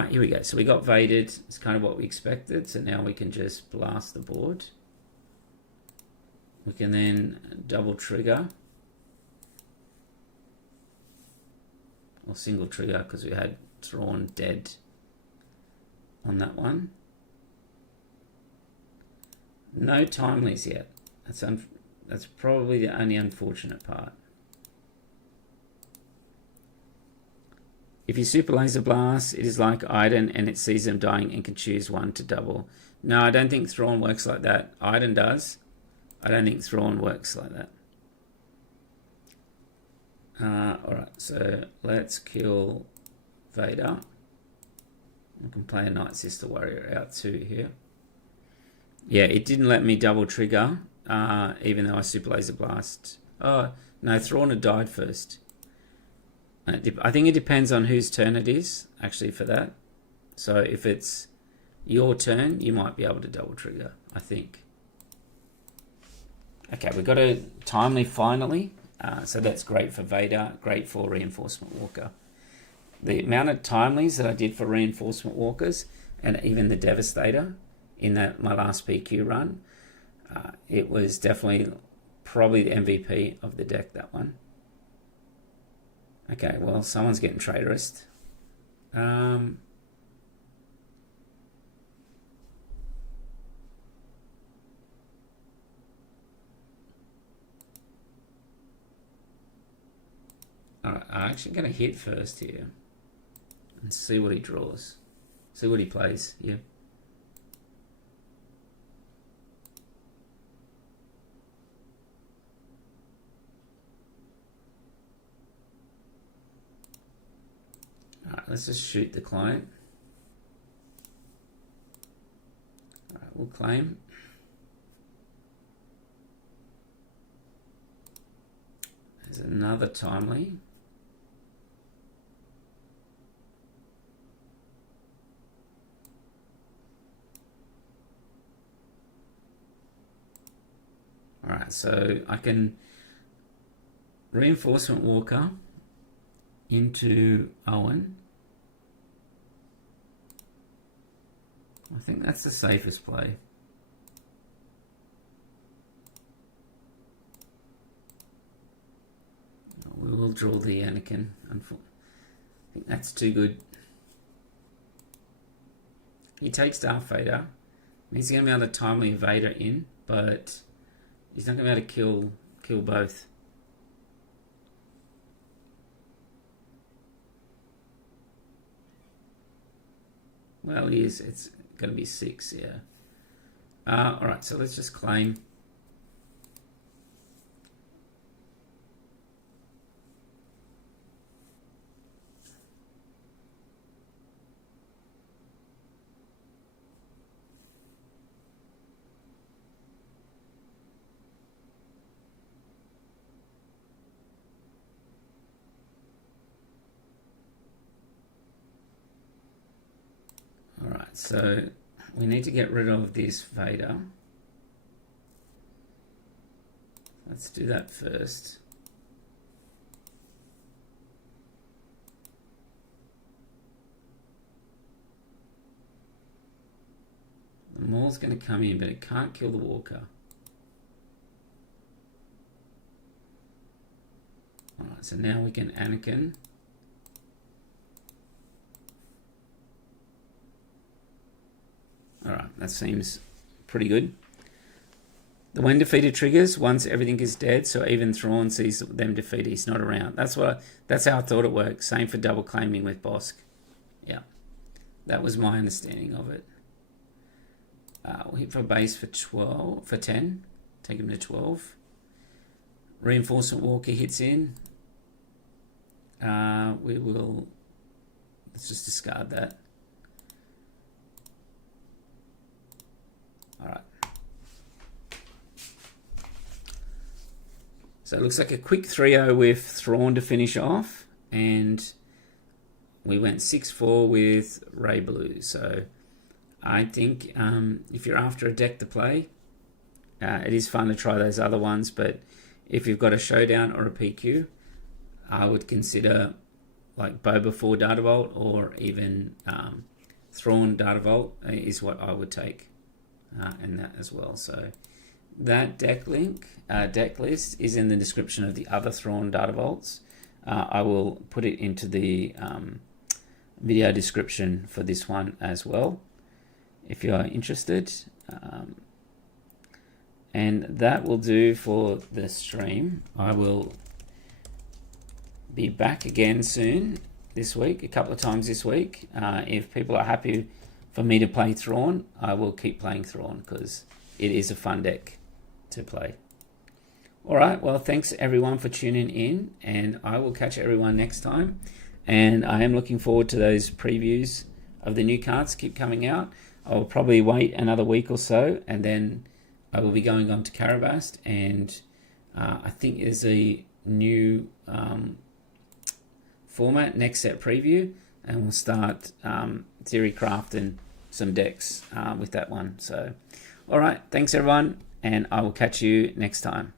Here we go. So we got Vaded. It's kind of what we expected. So now we can just blast the board. We can then double trigger. Or single trigger, because we had Thrawn dead on that one. No timelies yet. That's probably the only unfortunate part. If you super laser blast, it is like Iden and it sees them dying and can choose one to double. No, I don't think Thrawn works like that. Iden does. I don't think Thrawn works like that. Alright, so let's kill Vader. We can play a Night Sister Warrior out too here. Yeah, it didn't let me double trigger, even though I super laser blast. Oh, no, Thrawn had died first. I think it depends on whose turn it is, actually, for that. So if it's your turn, you might be able to double trigger, I think. Okay, we've got a timely finally. So that's great for Vader, great for Reinforcement Walker. The amount of timelies that I did for Reinforcement Walkers, and even the Devastator in my last PQ run, it was definitely probably the MVP of the deck, that one. Okay, well, someone's getting Traitorous. Alright, I'm actually going to hit first here and see what he draws. See what he plays here. Alright, let's just shoot the client. Alright, we'll claim. There's another timely. Alright, so I can Reinforcement Walker into Owen. I think that's the safest play. We will draw the Anakin. I think that's too good. He takes Darth Vader. He's going to be able to timely Vader in, but he's not going to be able to kill both. Well, he is. It's going to be 6, yeah. Alright, so let's just claim. Alright, so we need to get rid of this Vader. Let's do that first. The Maul's going to come in, but it can't kill the Walker. Alright, so now we can Anakin. Alright, that seems pretty good. The when defeated triggers once everything is dead, so even Thrawn sees them defeated, he's not around. That's how I thought it worked. Same for double claiming with Bosk. Yeah, that was my understanding of it. We'll hit for base for 10. Take him to 12. Reinforcement Walker hits in. Let's just discard that. Alright. So it looks like a quick 3-0 with Thrawn to finish off, and we went 6-4 with Rey Blue. So I think if you're after a deck to play, it is fun to try those other ones, but if you've got a showdown or a PQ, I would consider like Boba 4 Data Vault, or even Thrawn Data Vault is what I would take, and that as well. So that deck list is in the description of the other Thrawn Data Vaults. I will put it into the video description for this one as well, if you are interested. And that will do for the stream. I will be back again soon this week, a couple of times this week. If people are happy for me to play Thrawn, I will keep playing Thrawn because it is a fun deck to play. All right, well, thanks everyone for tuning in, and I will catch everyone next time. And I am looking forward to those previews of the new cards keep coming out. I will probably wait another week or so, and then I will be going on to Carabast, and I think there's a new format, next set preview, and we'll start theory crafting some decks with that one. So, all right, thanks everyone, and I will catch you next time.